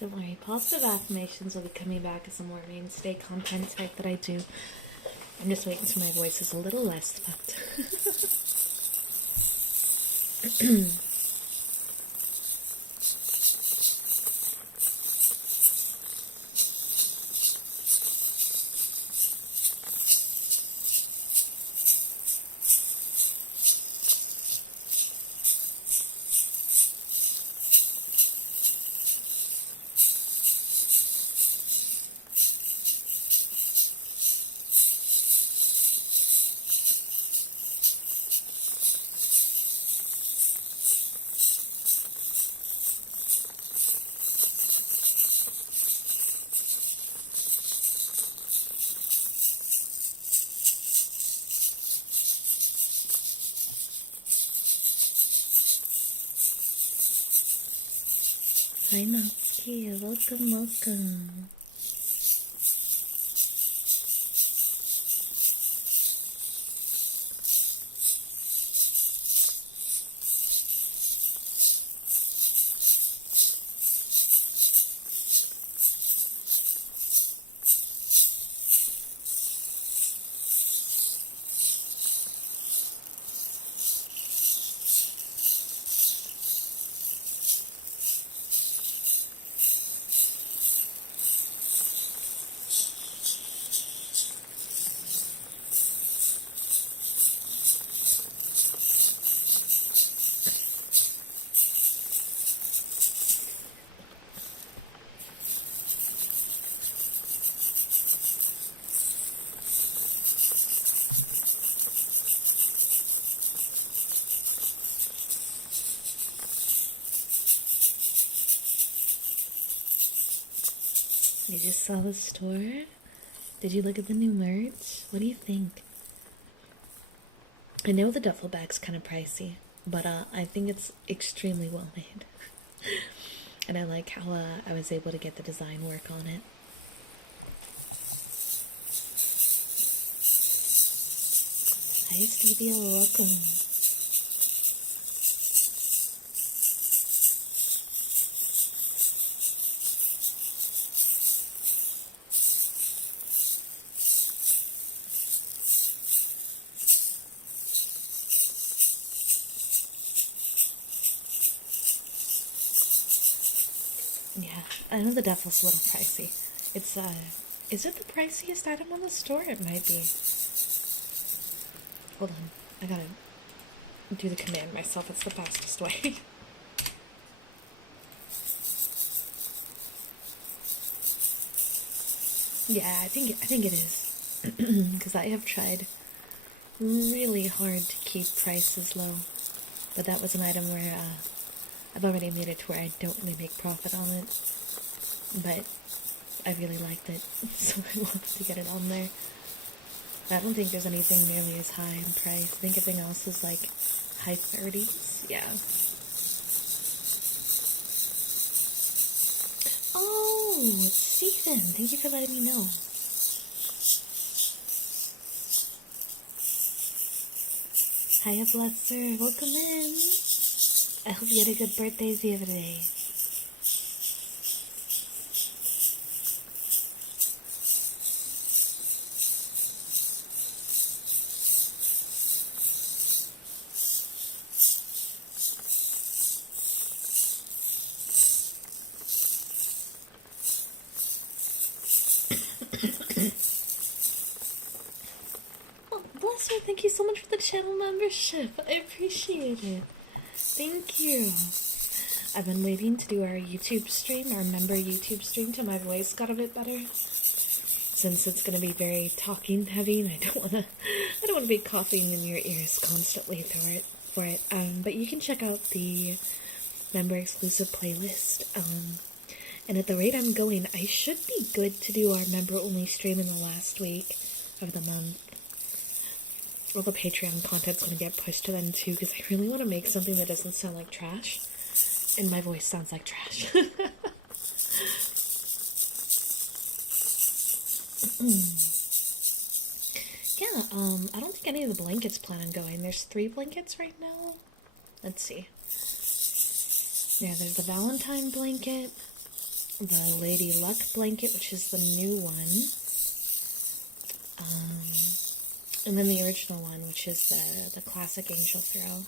Don't worry, positive affirmations will be coming back as a more mainstay content type that I do. I'm just waiting so my voice is a little less fucked. Hi Natsuki, welcome. You just saw the store? Did you look at the new merch? What do you think? I know the duffel bag's kind of pricey, but I think it's extremely well made. And I like how I was able to get the design work on it. Hi Stevie, welcome. Yeah, I know the duffel's a little pricey. It's, is it the priciest item on the store? It might be. Hold on, I gotta do the command myself. It's the fastest way. Yeah, I think it is. Because I have tried really hard to keep prices low. But that was an item where, I've already made it to where I don't really make profit on it, but I really liked it, so I wanted to get it on there. I don't think there's anything nearly as high in price. I think everything else is like high 30s. Yeah. Oh, it's Stephen. Thank you for letting me know. Hiya, Blesser. Welcome in. I hope you had a good birthday the other day. Oh, bless her. Thank you so much for the channel membership. I appreciate it. Thank you. I've been waiting to do our YouTube stream, our member YouTube stream, till my voice got a bit better. Since it's going to be very talking heavy, and I don't want to be coughing in your ears constantly for it. But you can check out the member exclusive playlist. And at the rate I'm going, I should be good to do our member only stream in the last week of the month. All the Patreon content's going to get pushed to them too, because I really want to make something that doesn't sound like trash. And my voice sounds like trash. Yeah, I don't think any of the blankets plan on going. There's 3 blankets right now. Let's see. Yeah, there's the Valentine blanket. the Lady Luck blanket, which is the new one. And then the original one, which is the classic Angel Throw.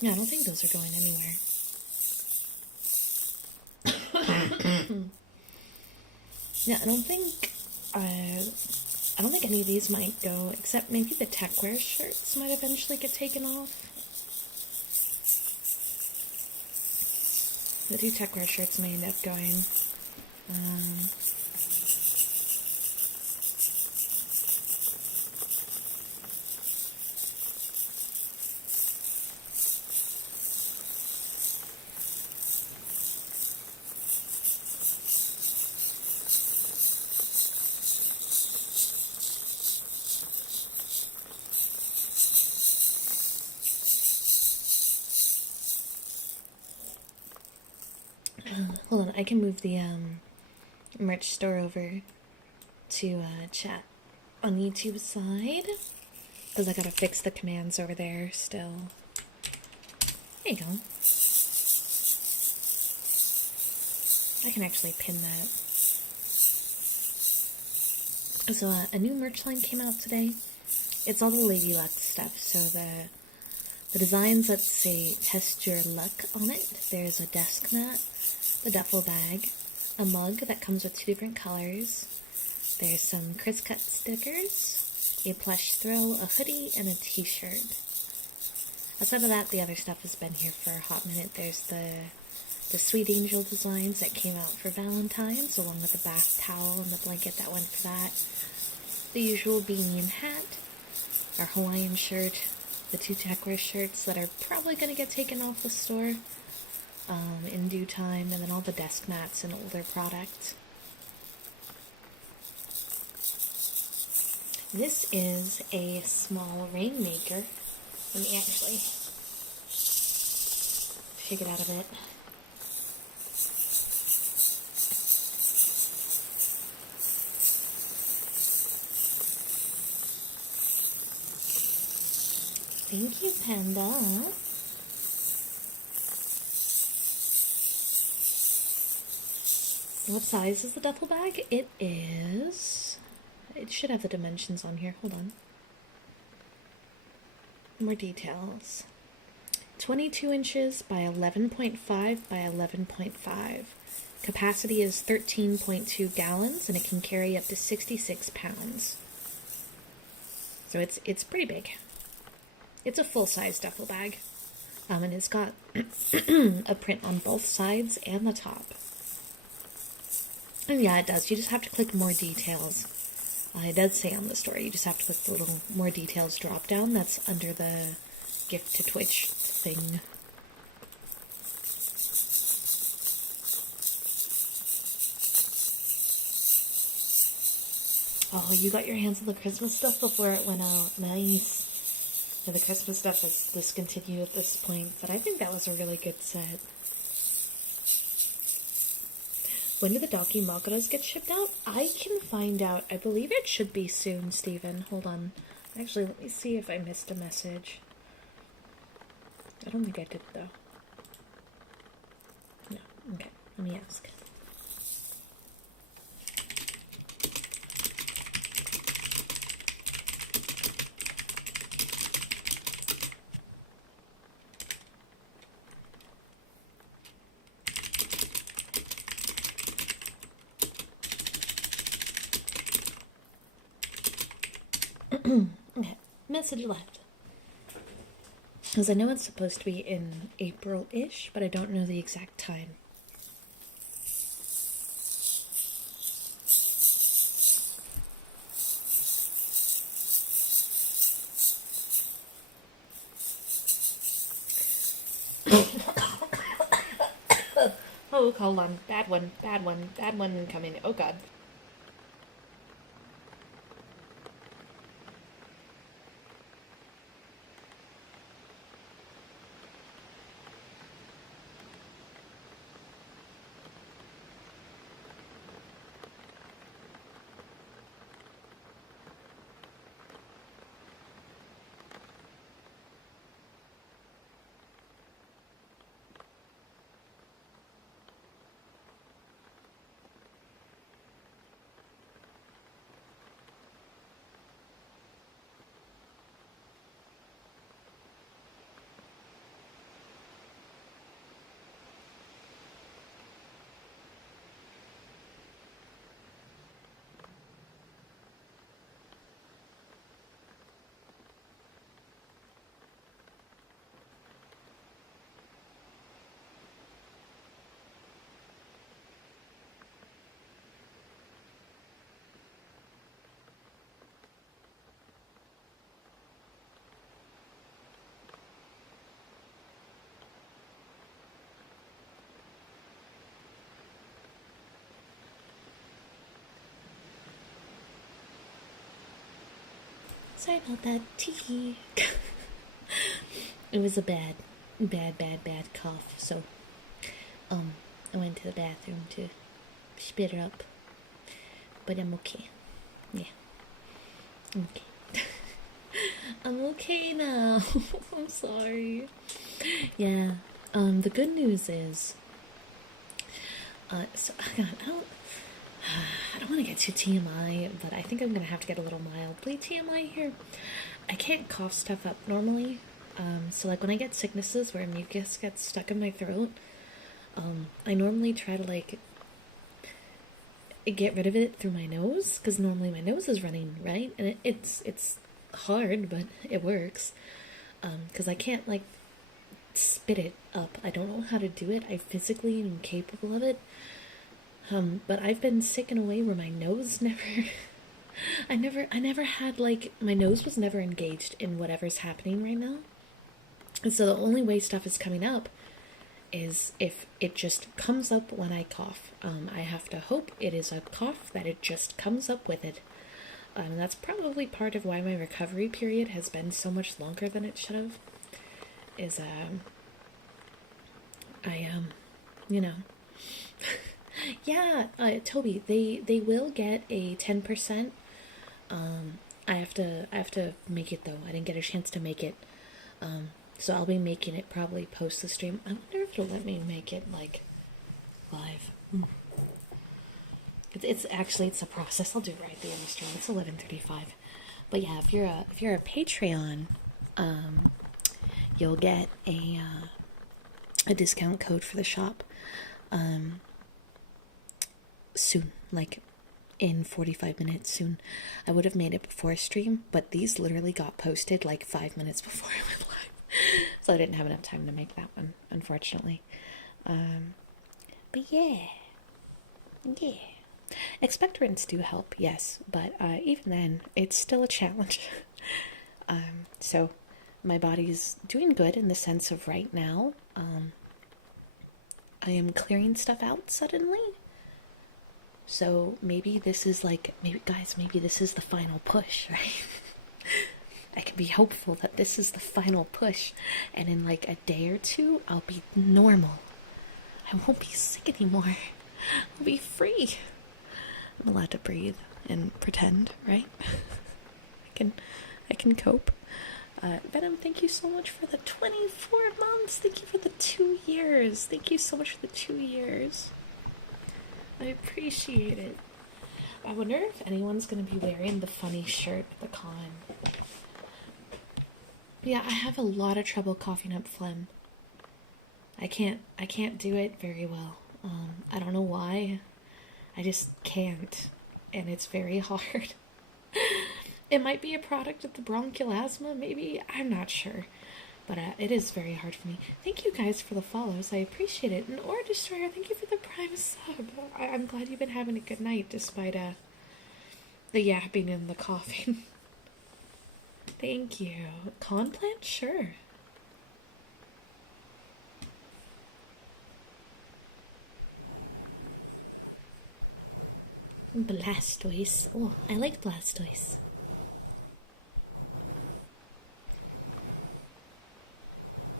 Yeah, I don't think those are going anywhere. Yeah, I don't think any of these might go, except maybe the techwear shirts might eventually get taken off. The 2 techwear shirts may end up going. Hold on, I can move the merch store over to chat on YouTube side, because I gotta fix the commands over there still. There you go. I can actually pin that. So a new merch line came out today. It's all the Lady Luck stuff, so the designs that say test your luck on it. There's a desk mat, the duffel bag, a mug that comes with 2 different colors. There's some Chris Cut stickers, a plush throw, a hoodie, and a t-shirt. Outside of that, the other stuff has been here for a hot minute. There's the Sweet Angel designs that came out for Valentine's, along with the bath towel and the blanket that went for that. The usual beanie and hat, our Hawaiian shirt, the 2 techwear shirts that are probably going to get taken off the store in due time, and then all the desk mats and older products. This is a small rainmaker. Let me actually shake it out a bit. Thank you, Panda. What size is the duffel bag? It should have the dimensions on here. Hold on. More details. 22 inches by 11.5 by 11.5. Capacity is 13.2 gallons, and it can carry up to 66 pounds. So it's pretty big. It's a full-size duffel bag. And it's got a print on both sides and the top. And yeah, it does. You just have to click more details. It does say on the store, you just have to click the little more details drop down that's under the gift to Twitch thing. Oh, you got your hands on the Christmas stuff before it went out. Nice. Yeah, the Christmas stuff is discontinued at this point, but I think that was a really good set. When do the Dakimakuras get shipped out? I can find out. I believe it should be soon, Steven. Hold on. Actually, let me see if I missed a message. I don't think I did, though. No. Okay. Let me ask. Okay, message left. Because I know it's supposed to be in April-ish, but I don't know the exact time. Oh, hold on. Bad one, bad one, bad one coming. Oh, God. Sorry about that. Tee. It was a bad cough. So, I went to the bathroom to spit it up. But I'm okay. Yeah. I'm okay. I'm okay now. I'm sorry. Yeah. The good news is, so God, I don't want to get too TMI, but I think I'm gonna have to get a little mildly TMI here. I can't cough stuff up normally. So like when I get sicknesses where mucus gets stuck in my throat, I normally try to like get rid of it through my nose, because normally my nose is running, right? And it's hard, but it works. Because I can't like spit it up. I don't know how to do it. I physically am incapable of it. But I've been sick in a way where my nose never I never had like my nose was never engaged in whatever's happening right now. And so the only way stuff is coming up is if it just comes up when I cough. I have to hope it is a cough that it just comes up with it. That's probably part of why my recovery period has been so much longer than it should have. Is you know. Yeah, Toby, they will get a 10%. I have to make it though. I didn't get a chance to make it. So I'll be making it probably post the stream. I wonder if it'll let me make it like live. It's actually a process. I'll do it right at the end of the stream. It's 11:35. But yeah, if you're a Patreon, you'll get a discount code for the shop. Soon, like in 45 minutes soon. I would have made it before stream, but these literally got posted like 5 minutes before I went live. So I didn't have enough time to make that one, unfortunately. But yeah. Expectorants do help, yes, but even then, it's still a challenge. So my body's doing good in the sense of right now. I am clearing stuff out suddenly. So maybe this is like, maybe this is the final push, right? I can be hopeful that this is the final push, and in like a day or two, I'll be normal. I won't be sick anymore. I'll be free. I'm allowed to breathe and pretend, right? I can cope. Venom, thank you so much for the 24 months. Thank you for the 2 years. Thank you so much for the 2 years. I appreciate it. I wonder if anyone's going to be wearing the funny shirt at the con. Yeah, I have a lot of trouble coughing up phlegm. I can't do it very well. I don't know why. I just can't. And it's very hard. It might be a product of the bronchial asthma, maybe. I'm not sure. But it is very hard for me. Thank you guys for the follows. I appreciate it. And Aura Destroyer, thank you for the Prime sub. I'm glad you've been having a good night despite the yapping and the coughing. Thank you. Con plant? Sure. Blastoise. Oh, I like Blastoise.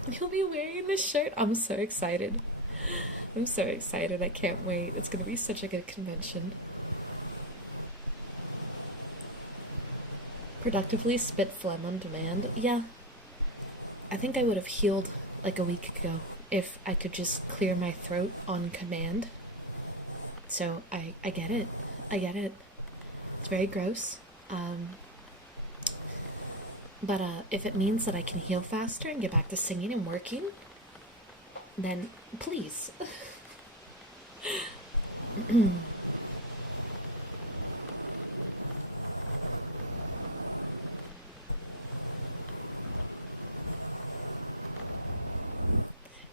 You'll be wearing this shirt. I'm so excited. I'm so excited. I can't wait. It's going to be such a good convention. Productively spit phlegm on demand. Yeah. I think I would have healed like a week ago if I could just clear my throat on command. So I get it. I get it. It's very gross. But if it means that I can heal faster and get back to singing and working, then please.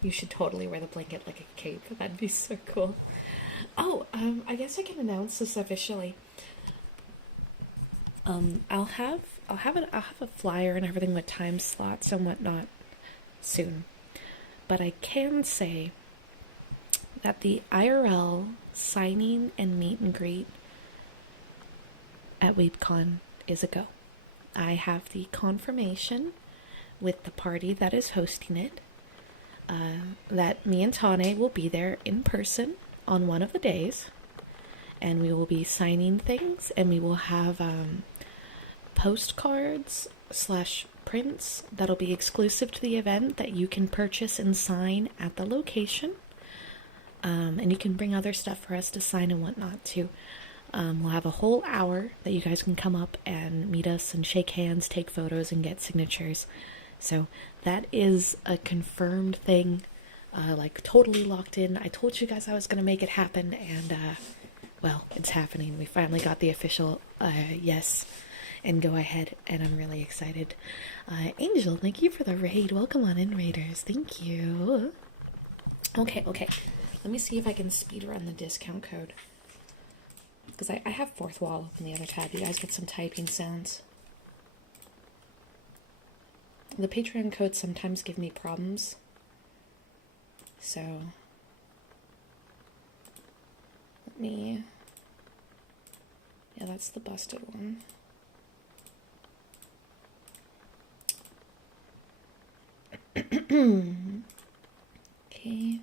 You should totally wear the blanket like a cape. That'd be so cool. Oh, I guess I can announce this officially. I'll have a flyer and everything with time slots and whatnot soon. But I can say that the IRL signing and meet and greet at WeebCon is a go. I have the confirmation with the party that is hosting it that me and Tane will be there in person on one of the days, and we will be signing things, and we will have postcards slash prints that'll be exclusive to the event that you can purchase and sign at the location. And you can bring other stuff for us to sign and whatnot too. We'll have a whole hour that you guys can come up and meet us and shake hands, take photos, and get signatures. So that is a confirmed thing, like totally locked in. I told you guys I was going to make it happen, and well, it's happening. We finally got the official yes and go ahead, and I'm really excited. Angel, thank you for the raid. Welcome on in, Raiders. Thank you. Okay. Let me see if I can speed run the discount code. Because I have fourth wall up in the other tab. You guys get some typing sounds. The Patreon codes sometimes give me problems. So, let me... Yeah, that's the busted one. Okay.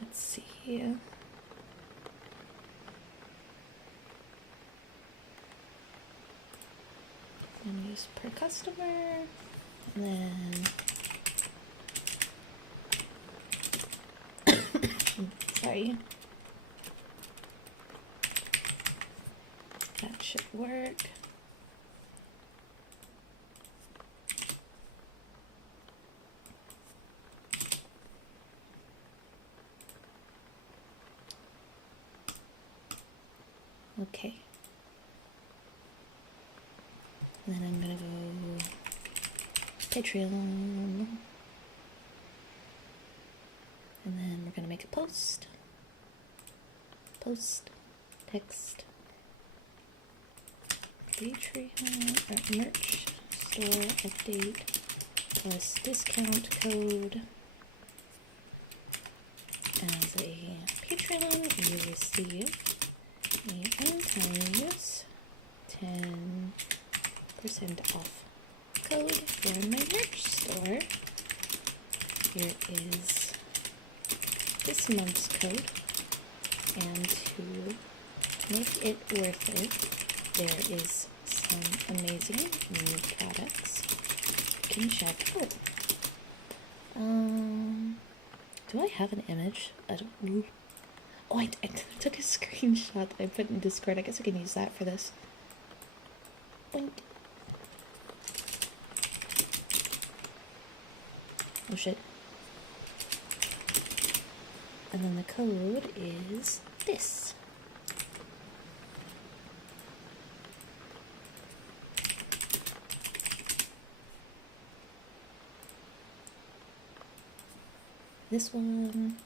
Let's see. And use per customer, and then sorry, that should work. Okay. And then I'm gonna go Patreon. And then we're gonna make a post. Post, text, Patreon, merch store update plus discount code. As a Patreon, you receive a Antonio's 10% off code for my merch store. Here is this month's code, and to make it worth it, there is some amazing new products you can check out. Do I have an image? I don't. Oh, I took a screenshot that I put in Discord. I guess I can use that for this. Boink. Oh shit. And then the code is this. This one.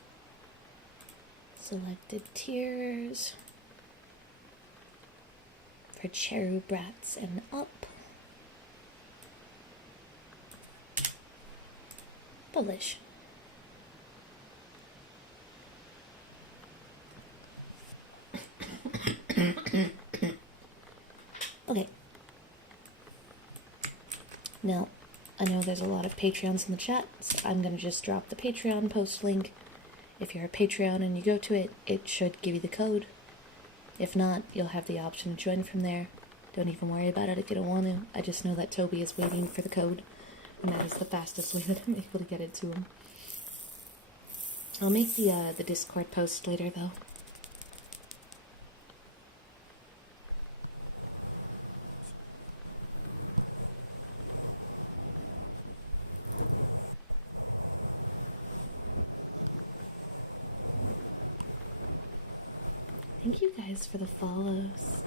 Selected tiers for Cheru Brats and up. Publish. Okay. Now, I know there's a lot of Patreons in the chat, so I'm going to just drop the Patreon post link. If you're a Patreon and you go to it, it should give you the code. If not, you'll have the option to join from there. Don't even worry about it if you don't want to. I just know that Toby is waiting for the code, and that is the fastest way that I'm able to get it to him. I'll make the Discord post later, though. Thank you guys for the follows.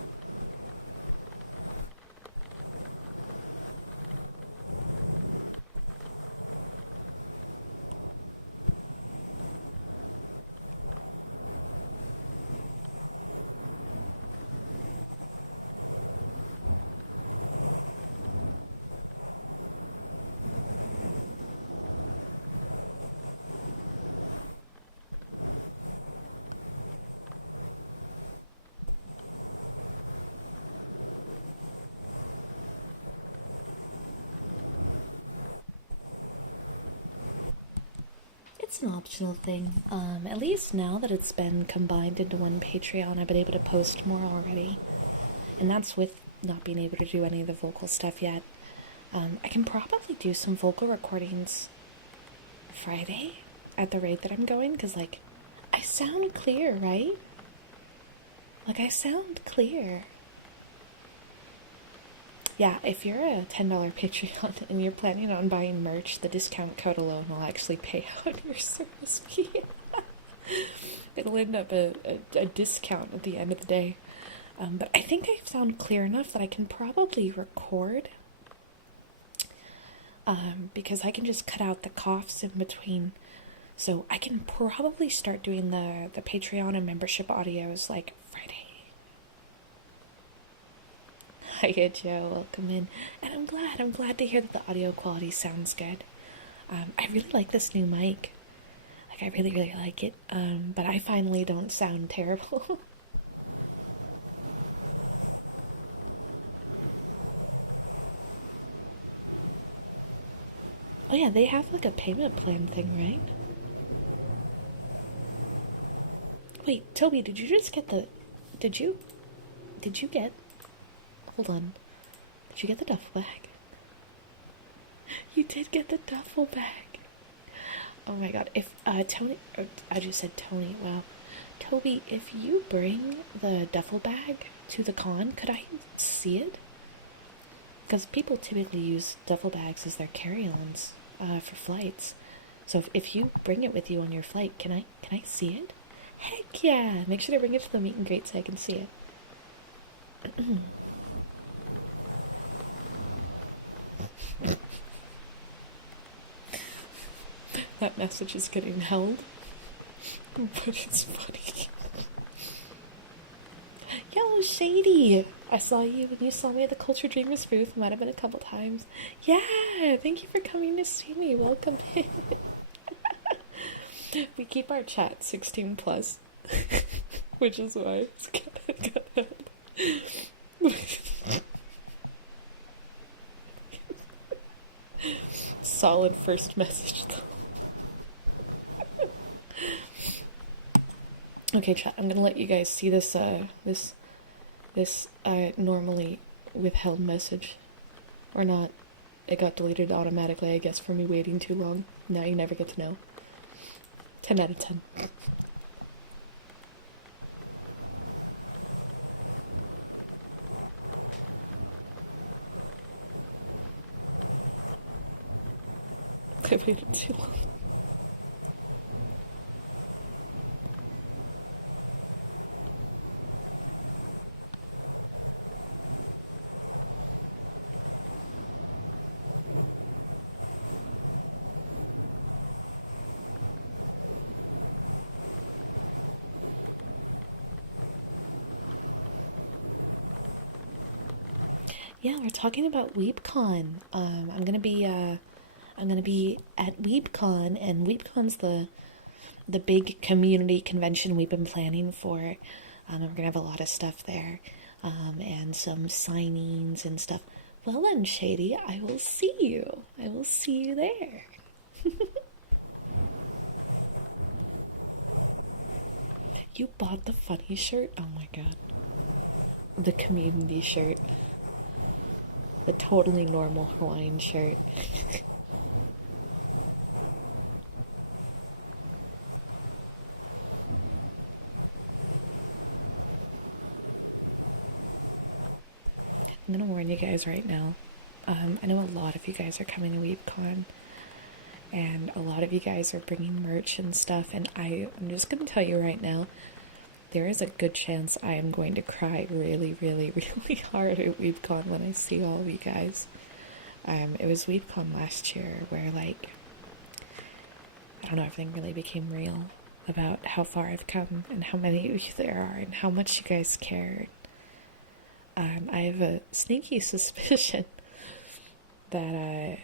It's an optional thing. At least now that it's been combined into one Patreon, I've been able to post more already. And that's with not being able to do any of the vocal stuff yet. I can probably do some vocal recordings Friday at the rate that I'm going, because, like, I sound clear, right? Like, I sound clear. Yeah, if you're a $10 Patreon and you're planning on buying merch, the discount code alone will actually pay out your service fee. It'll end up a discount at the end of the day. But I think I sound clear enough that I can probably record. Because I can just cut out the coughs in between. So I can probably start doing the Patreon and membership audios like Friday. Hiya, Joe, welcome in. And I'm glad to hear that the audio quality sounds good. I really like this new mic. Like, I really, really like it. But I finally don't sound terrible. Oh yeah, they have like a payment plan thing, right? Wait, Toby, did you just get the... Did you get... Hold on. Did you get the duffel bag? You did get the duffel bag. Oh my god. If, Tony... I just said Tony, wow. Toby, if you bring the duffel bag to the con, could I see it? Because people typically use duffel bags as their carry-ons for flights. So if you bring it with you on your flight, can I see it? Heck yeah! Make sure to bring it to the meet and greet so I can see it. That message is getting held, but it's funny. Yo, Shady! I saw you when you saw me at the Culture Dreamers booth. Might have been a couple times. Yeah, thank you for coming to see me. Welcome in. We keep our chat 16 plus, which is why it's good. Solid first message, though. Okay, chat. I'm gonna let you guys see this. This normally withheld message, or not. It got deleted automatically, I guess, for me waiting too long. Now you never get to know. 10 out of 10. I waited too long. Yeah, we're talking about WeebCon. I'm gonna be at WeebCon, and WeebCon's the big community convention we've been planning for. We're gonna have a lot of stuff there, and some signings and stuff. Well then, Shady, I will see you. I will see you there. You bought the funny shirt? Oh my god. The community shirt. The totally normal Hawaiian shirt. I'm gonna warn you guys right now. I know a lot of you guys are coming to WeebCon, and a lot of you guys are bringing merch and stuff, and I'm just gonna tell you right now, there is a good chance I am going to cry really, really, really hard at WeebCon when I see all of you guys. It was WeebCon last year where, like, I don't know, everything really became real about how far I've come and how many of you there are and how much you guys care. I have a sneaky suspicion that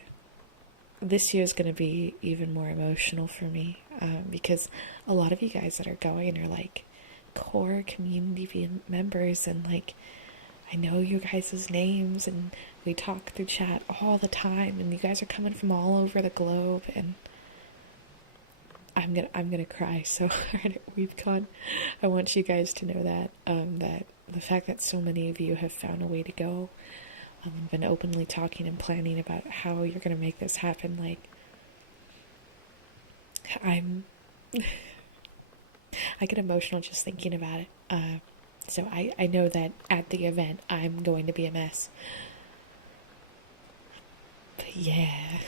this year is going to be even more emotional for me, because a lot of you guys that are going are like core community members, and like I know your guys' names and we talk through chat all the time, and you guys are coming from all over the globe, and I'm gonna cry so hard at WeebCon. I want you guys to know that that the fact that so many of you have found a way to go, and been openly talking and planning about how you're gonna make this happen. Like, I get emotional just thinking about it. So I know that at the event I'm going to be a mess. But yeah.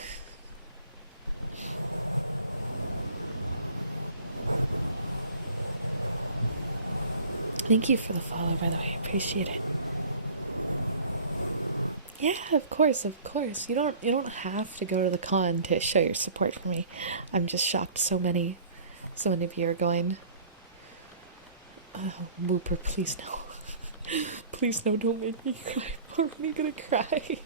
Thank you for the follow, by the way. I appreciate it. Yeah, of course, of course. You don't have to go to the con to show your support for me. I'm just shocked so many of you are going. Oh, Whooper, please no. Please no, don't make me cry. I'm gonna cry.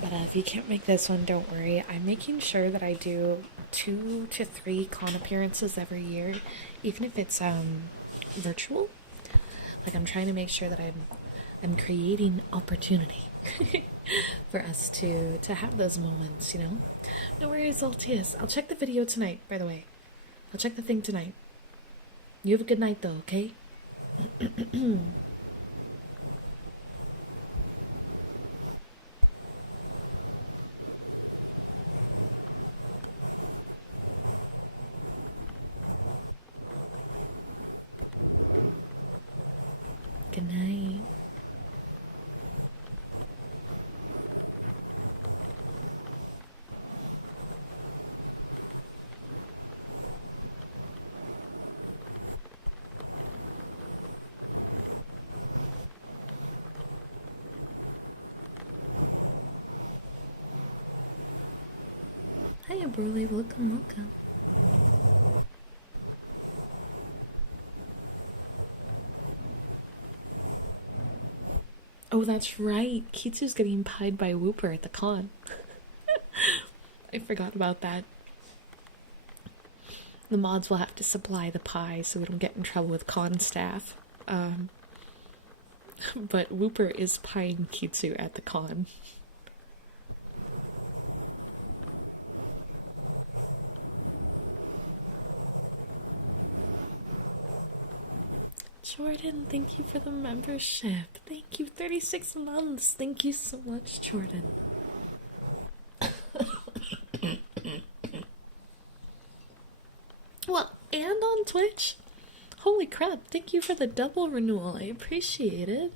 But if you can't make this one, don't worry. I'm making sure that I do 2 to 3 con appearances every year, even if it's virtual. Like, I'm trying to make sure that I'm creating opportunity for us to have those moments, you know? No worries, Altius. I'll check the video tonight, by the way. I'll check the thing tonight. You have a good night, though, okay? Good night. Hiya, Broly. Welcome, welcome. Oh, that's right. Kitsu's getting pied by Whooper at the con. I forgot about that. The mods will have to supply the pie so we don't get in trouble with con staff. But Whooper is pieing Kitsu at the con. Jordan, thank you for the membership. Thank you, 36 months. Thank you so much, Jordan. Well, and on Twitch? Holy crap, thank you for the double renewal. I appreciate it.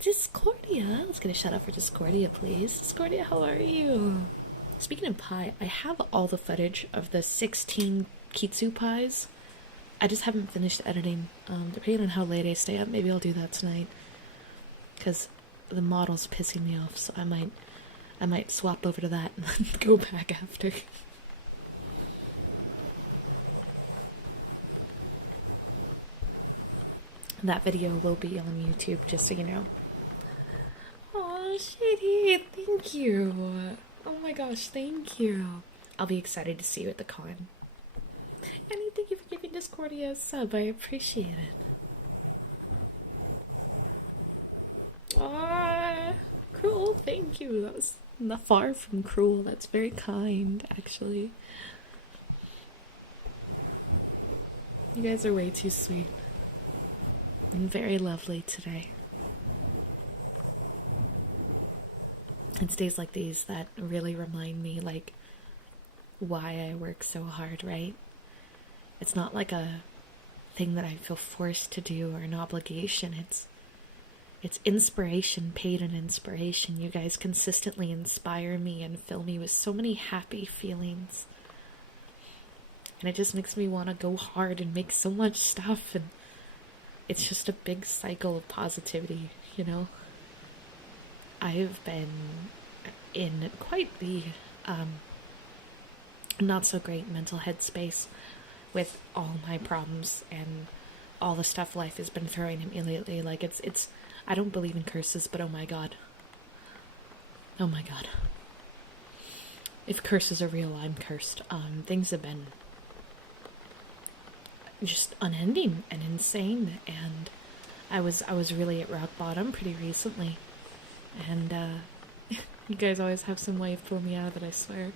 Discordia. Let's get a shout out for Discordia, please. Discordia, how are you? Speaking of pie, I have all the footage of the 16 Kitsu pies. I just haven't finished editing. Depending on how late I stay up, maybe I'll do that tonight. Because the model's pissing me off, so I might swap over to that and then go back after. That video will be on YouTube, just so you know. Oh, Shady, thank you. Oh my gosh, thank you. I'll be excited to see you at the con. Annie, thank you for giving Discordia a sub. I appreciate it. Ah, cruel, thank you. That was not far from cruel. That's very kind, actually. You guys are way too sweet. And very lovely today. It's days like these that really remind me, like, why I work so hard, right? It's not like a thing that I feel forced to do or an obligation. It's inspiration, paid in inspiration. You guys consistently inspire me and fill me with so many happy feelings. And it just makes me want to go hard and make so much stuff. And it's just a big cycle of positivity, you know? I've been in quite the not so great mental headspace with all my problems and all the stuff life has been throwing at me lately. Like, it's I don't believe in curses, but oh my god. Oh my god. If curses are real, I'm cursed. Things have been just unending and insane, and I was really at rock bottom pretty recently. And you guys always have some way of pulling me out of it, I swear.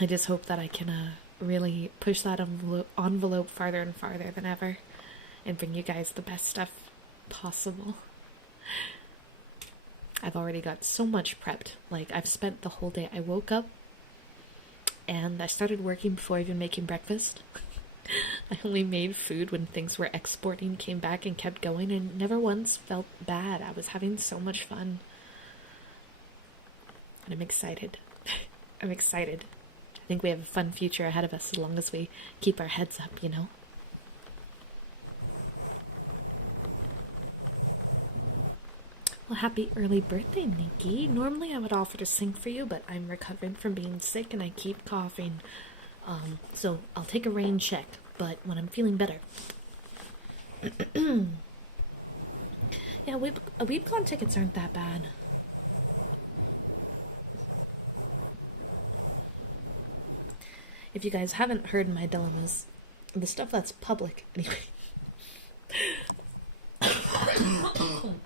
I just hope that I can really push that envelope farther and farther than ever and bring you guys the best stuff possible. I've already got so much prepped. Like, I've spent the whole day. I woke up and I started working before even making breakfast. I only made food when things were exporting, came back and kept going, and never once felt bad. I was having so much fun. And I'm excited. I'm excited. I think we have a fun future ahead of us as long as we keep our heads up, you know? Well, happy early birthday, Nikki. Normally I would offer to sing for you, but I'm recovering from being sick and I keep coughing. So I'll take a rain check, but when I'm feeling better. Yeah, WeebCon tickets aren't that bad. If you guys haven't heard my dilemmas, the stuff that's public, anyway.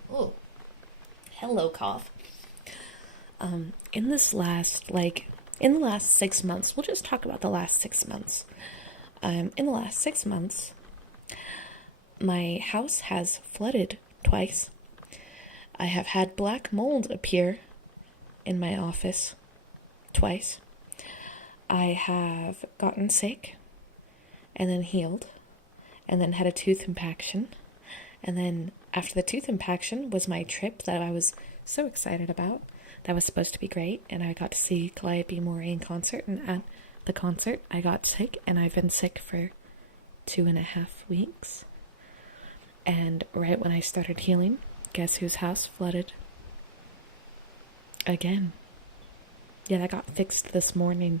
Oh. Hello, cough. In the last 6 months, we'll just talk about the last 6 months. In the last 6 months, my house has flooded twice. I have had black mold appear in my office twice. I have gotten sick and then healed and then had a tooth impaction. And then after the tooth impaction was my trip that I was so excited about. That was supposed to be great. And I got to see Calliope Moray in concert. And at the concert, I got sick. And I've been sick for 2.5 weeks. And right when I started healing, guess whose house flooded? Again. Yeah, that got fixed this morning.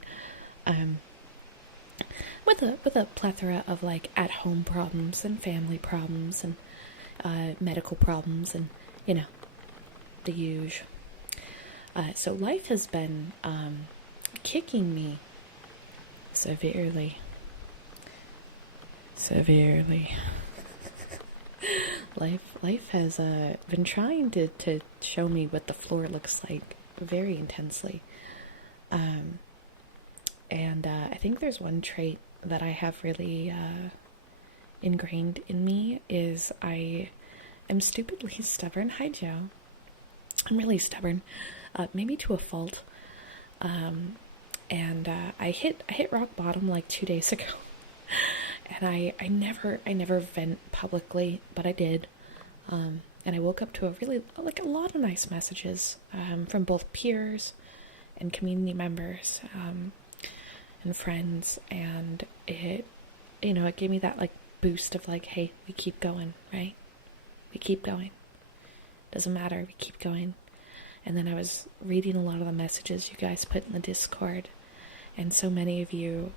With a plethora of like at-home problems and family problems and medical problems and, you know, the huge. So life has been kicking me severely. Life has been trying to show me what the floor looks like very intensely. And I think there's one trait that I have really ingrained in me is I am stupidly stubborn. Hi, Joe. I'm really stubborn, maybe to a fault. And I hit rock bottom like 2 days ago. And I never vent publicly, but I did. And I woke up to a lot of nice messages from both peers and community members and friends, and it gave me that like boost of like, hey, we keep going, right? We keep going. Doesn't matter, we keep going. And then I was reading a lot of the messages you guys put in the Discord, and so many of you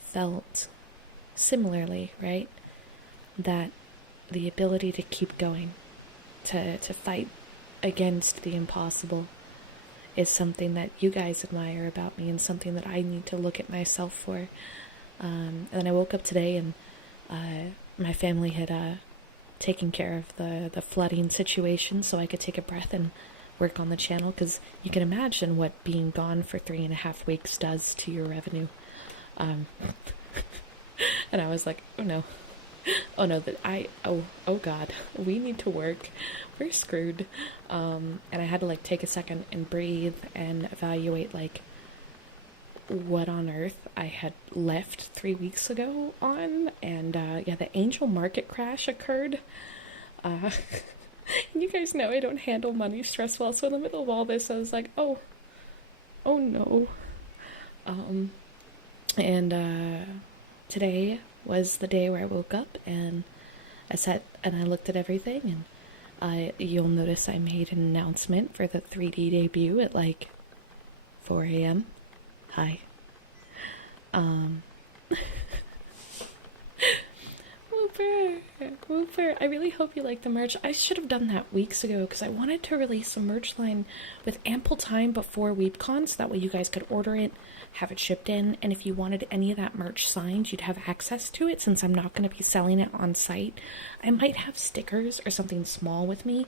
felt similarly, right? That the ability to keep going, to fight against the impossible, is something that you guys admire about me and something that I need to look at myself for. And then I woke up today and my family had taken care of the flooding situation so I could take a breath and work on the channel, because you can imagine what being gone for 3.5 weeks does to your revenue. And I was like, oh God, we need to work. We're screwed. And I had to like take a second and breathe and evaluate like what on earth I had left 3 weeks ago on. And the angel market crash occurred. You guys know I don't handle money stress well, so in the middle of all this I was like, oh no. Today was the day where I woke up and I sat and I looked at everything, and you'll notice I made an announcement for the 3D debut at like 4 a.m. Hi. Whooper. I really hope you like the merch. I should have done that weeks ago because I wanted to release a merch line with ample time before WeebCon, so that way you guys could order it, have it shipped in, and if you wanted any of that merch signed, you'd have access to it since I'm not going to be selling it on site. I might have stickers or something small with me,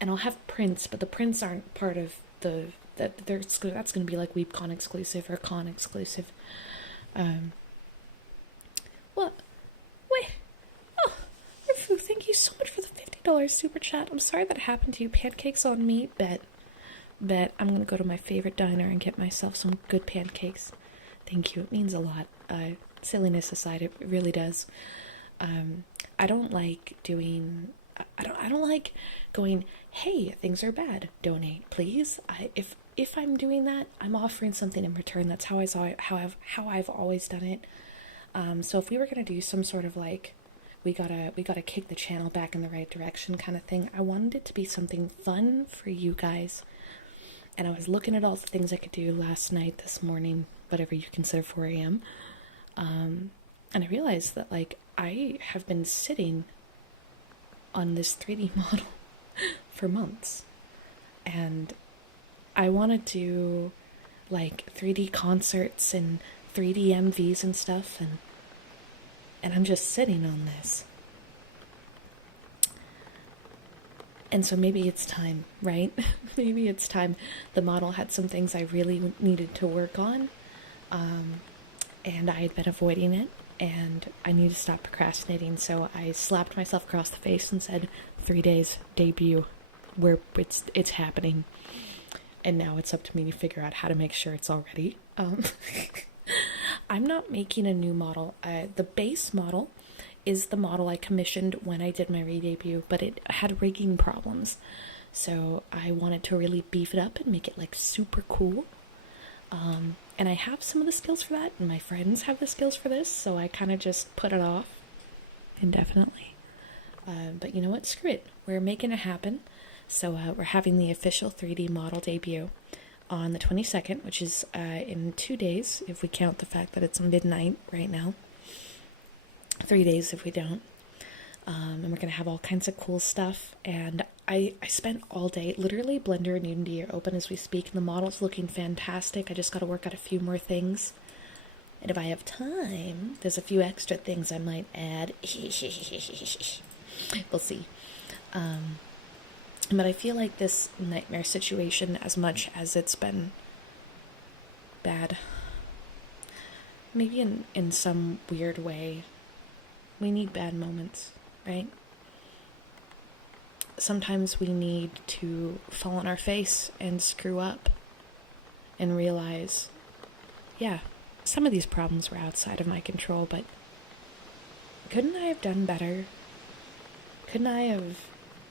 and I'll have prints, but the prints aren't part of that's going to be like WeebCon exclusive or con exclusive. What? Wait. Oh, Rifu, thank you so much for the $50 super chat. I'm sorry that happened to you. Pancakes on me. Bet I'm going to go to my favorite diner and get myself some good pancakes. Thank you. It means a lot. Silliness aside, it really does. I don't like doing... I don't like going, hey, things are bad, donate, please. If I'm doing that, I'm offering something in return. That's how I've always done it. So if we were gonna do some sort of like, we gotta kick the channel back in the right direction kind of thing, I wanted it to be something fun for you guys. And I was looking at all the things I could do last night, this morning, whatever you consider 4 a.m. And I realized that like I have been sitting on this 3D model for months, and I want to do like 3D concerts and 3D MVs and stuff, and I'm just sitting on this. And so maybe it's time, right? Maybe it's time. The model had some things I really needed to work on, and I had been avoiding it, and I need to stop procrastinating. So I slapped myself across the face and said, 3 days, debut, where it's happening. And now it's up to me to figure out how to make sure it's all ready. I'm not making a new model. The base model is the model I commissioned when I did my re-debut, but it had rigging problems. So I wanted to really beef it up and make it like super cool. And I have some of the skills for that, and my friends have the skills for this, so I kind of just put it off indefinitely. But you know what? Screw it. We're making it happen. So we're having the official 3D model debut on the 22nd, which is in 2 days, if we count the fact that it's midnight right now. 3 days if we don't. And we're going to have all kinds of cool stuff. And I spent all day, literally Blender and Unity are open as we speak, and the model's looking fantastic. I just got to work out a few more things. And if I have time, there's a few extra things I might add. We'll see. But I feel like this nightmare situation, as much as it's been bad, maybe in some weird way, we need bad moments, right? Sometimes we need to fall on our face and screw up and realize, yeah, some of these problems were outside of my control, but couldn't I have done better? Couldn't I have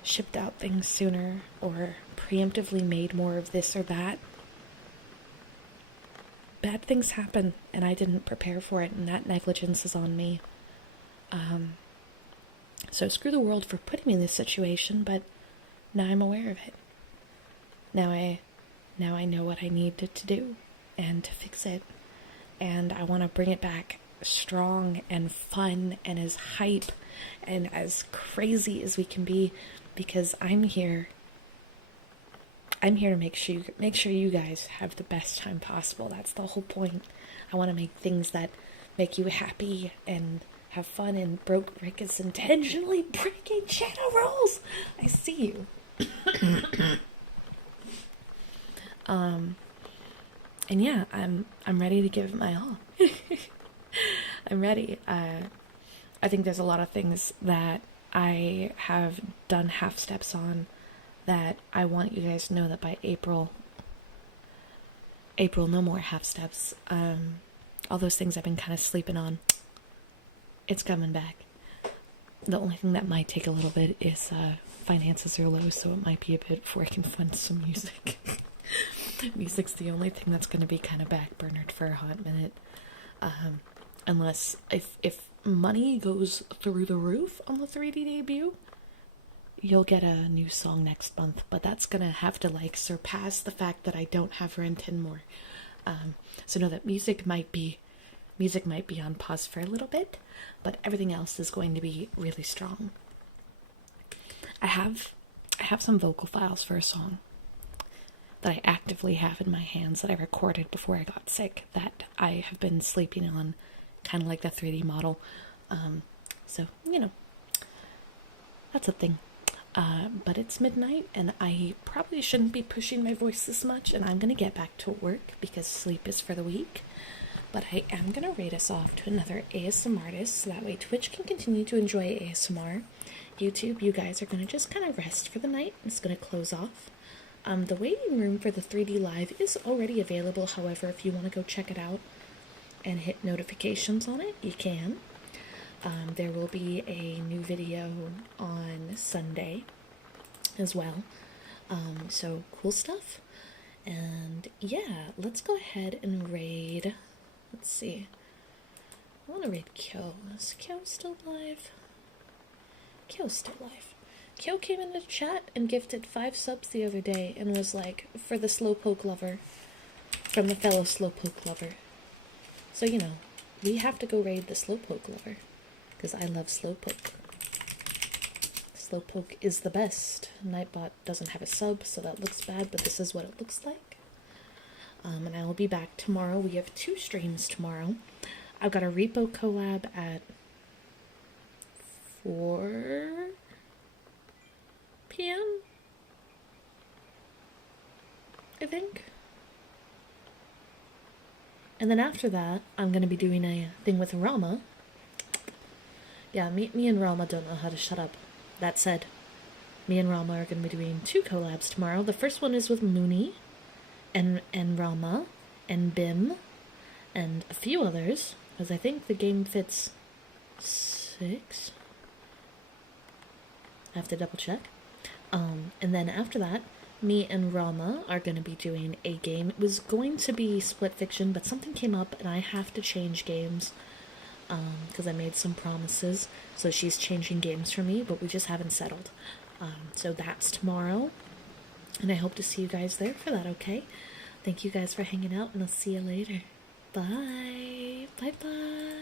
shipped out things sooner or preemptively made more of this or that? Bad things happen, and I didn't prepare for it, and that negligence is on me. So screw the world for putting me in this situation, but now I'm aware of it. Now I know what I need to do and to fix it, and I want to bring it back strong and fun and as hype and as crazy as we can be, because I'm here to make sure you guys have the best time possible. That's the whole point. I want to make things that make you happy and have fun, and Rick is intentionally breaking channel rules. I see you. And yeah, I'm ready to give it my all. I'm ready. I think there's a lot of things that I have done half steps on that I want you guys to know that by April, no more half steps. All those things I've been kind of sleeping on, it's coming back. The only thing that might take a little bit is finances are low, so it might be a bit before I can fund some music. Music's the only thing that's going to be kind of backburnered for a hot minute. Unless, if money goes through the roof on the 3D debut, you'll get a new song next month, but that's going to have to, like, surpass the fact that I don't have rent and more. So know that music might be on pause for a little bit, but everything else is going to be really strong. I have some vocal files for a song that I actively have in my hands that I recorded before I got sick that I have been sleeping on, kind of like the 3D model. So, you know, that's a thing. But it's midnight, and I probably shouldn't be pushing my voice this much, and I'm gonna get back to work because sleep is for the weak. But I am gonna rate us off to another ASMR artist, so that way Twitch can continue to enjoy ASMR. YouTube, you guys are gonna just kind of rest for the night. It's gonna close off. The waiting room for the 3D Live is already available, however, if you want to go check it out and hit notifications on it, you can. There will be a new video on Sunday as well. So cool stuff. And yeah, let's go ahead and raid. Let's see. I want to raid Kyo. Is Kyo still live? Kyo's still live. Kyo came into chat and gifted 5 subs the other day and was like, for the Slowpoke lover. From the fellow Slowpoke lover. So, you know, we have to go raid the Slowpoke lover. Because I love Slowpoke. Slowpoke is the best. Nightbot doesn't have a sub, so that looks bad, but this is what it looks like. And I will be back tomorrow. We have 2 streams tomorrow. I've got a Repo collab at 4 p.m. I think. And then after that, I'm going to be doing a thing with Rama. Yeah, me and Rama don't know how to shut up. That said, me and Rama are going to be doing 2 collabs tomorrow. The first one is with Mooney and Rama and Bim and a few others, because I think the game fits 6. I have to double check. And then after that, me and Rama are going to be doing a game. It was going to be Split Fiction, but something came up and I have to change games. Because I made some promises, so she's changing games for me, but we just haven't settled. So that's tomorrow, and I hope to see you guys there for that, okay? Thank you guys for hanging out, and I'll see you later. Bye! Bye-bye!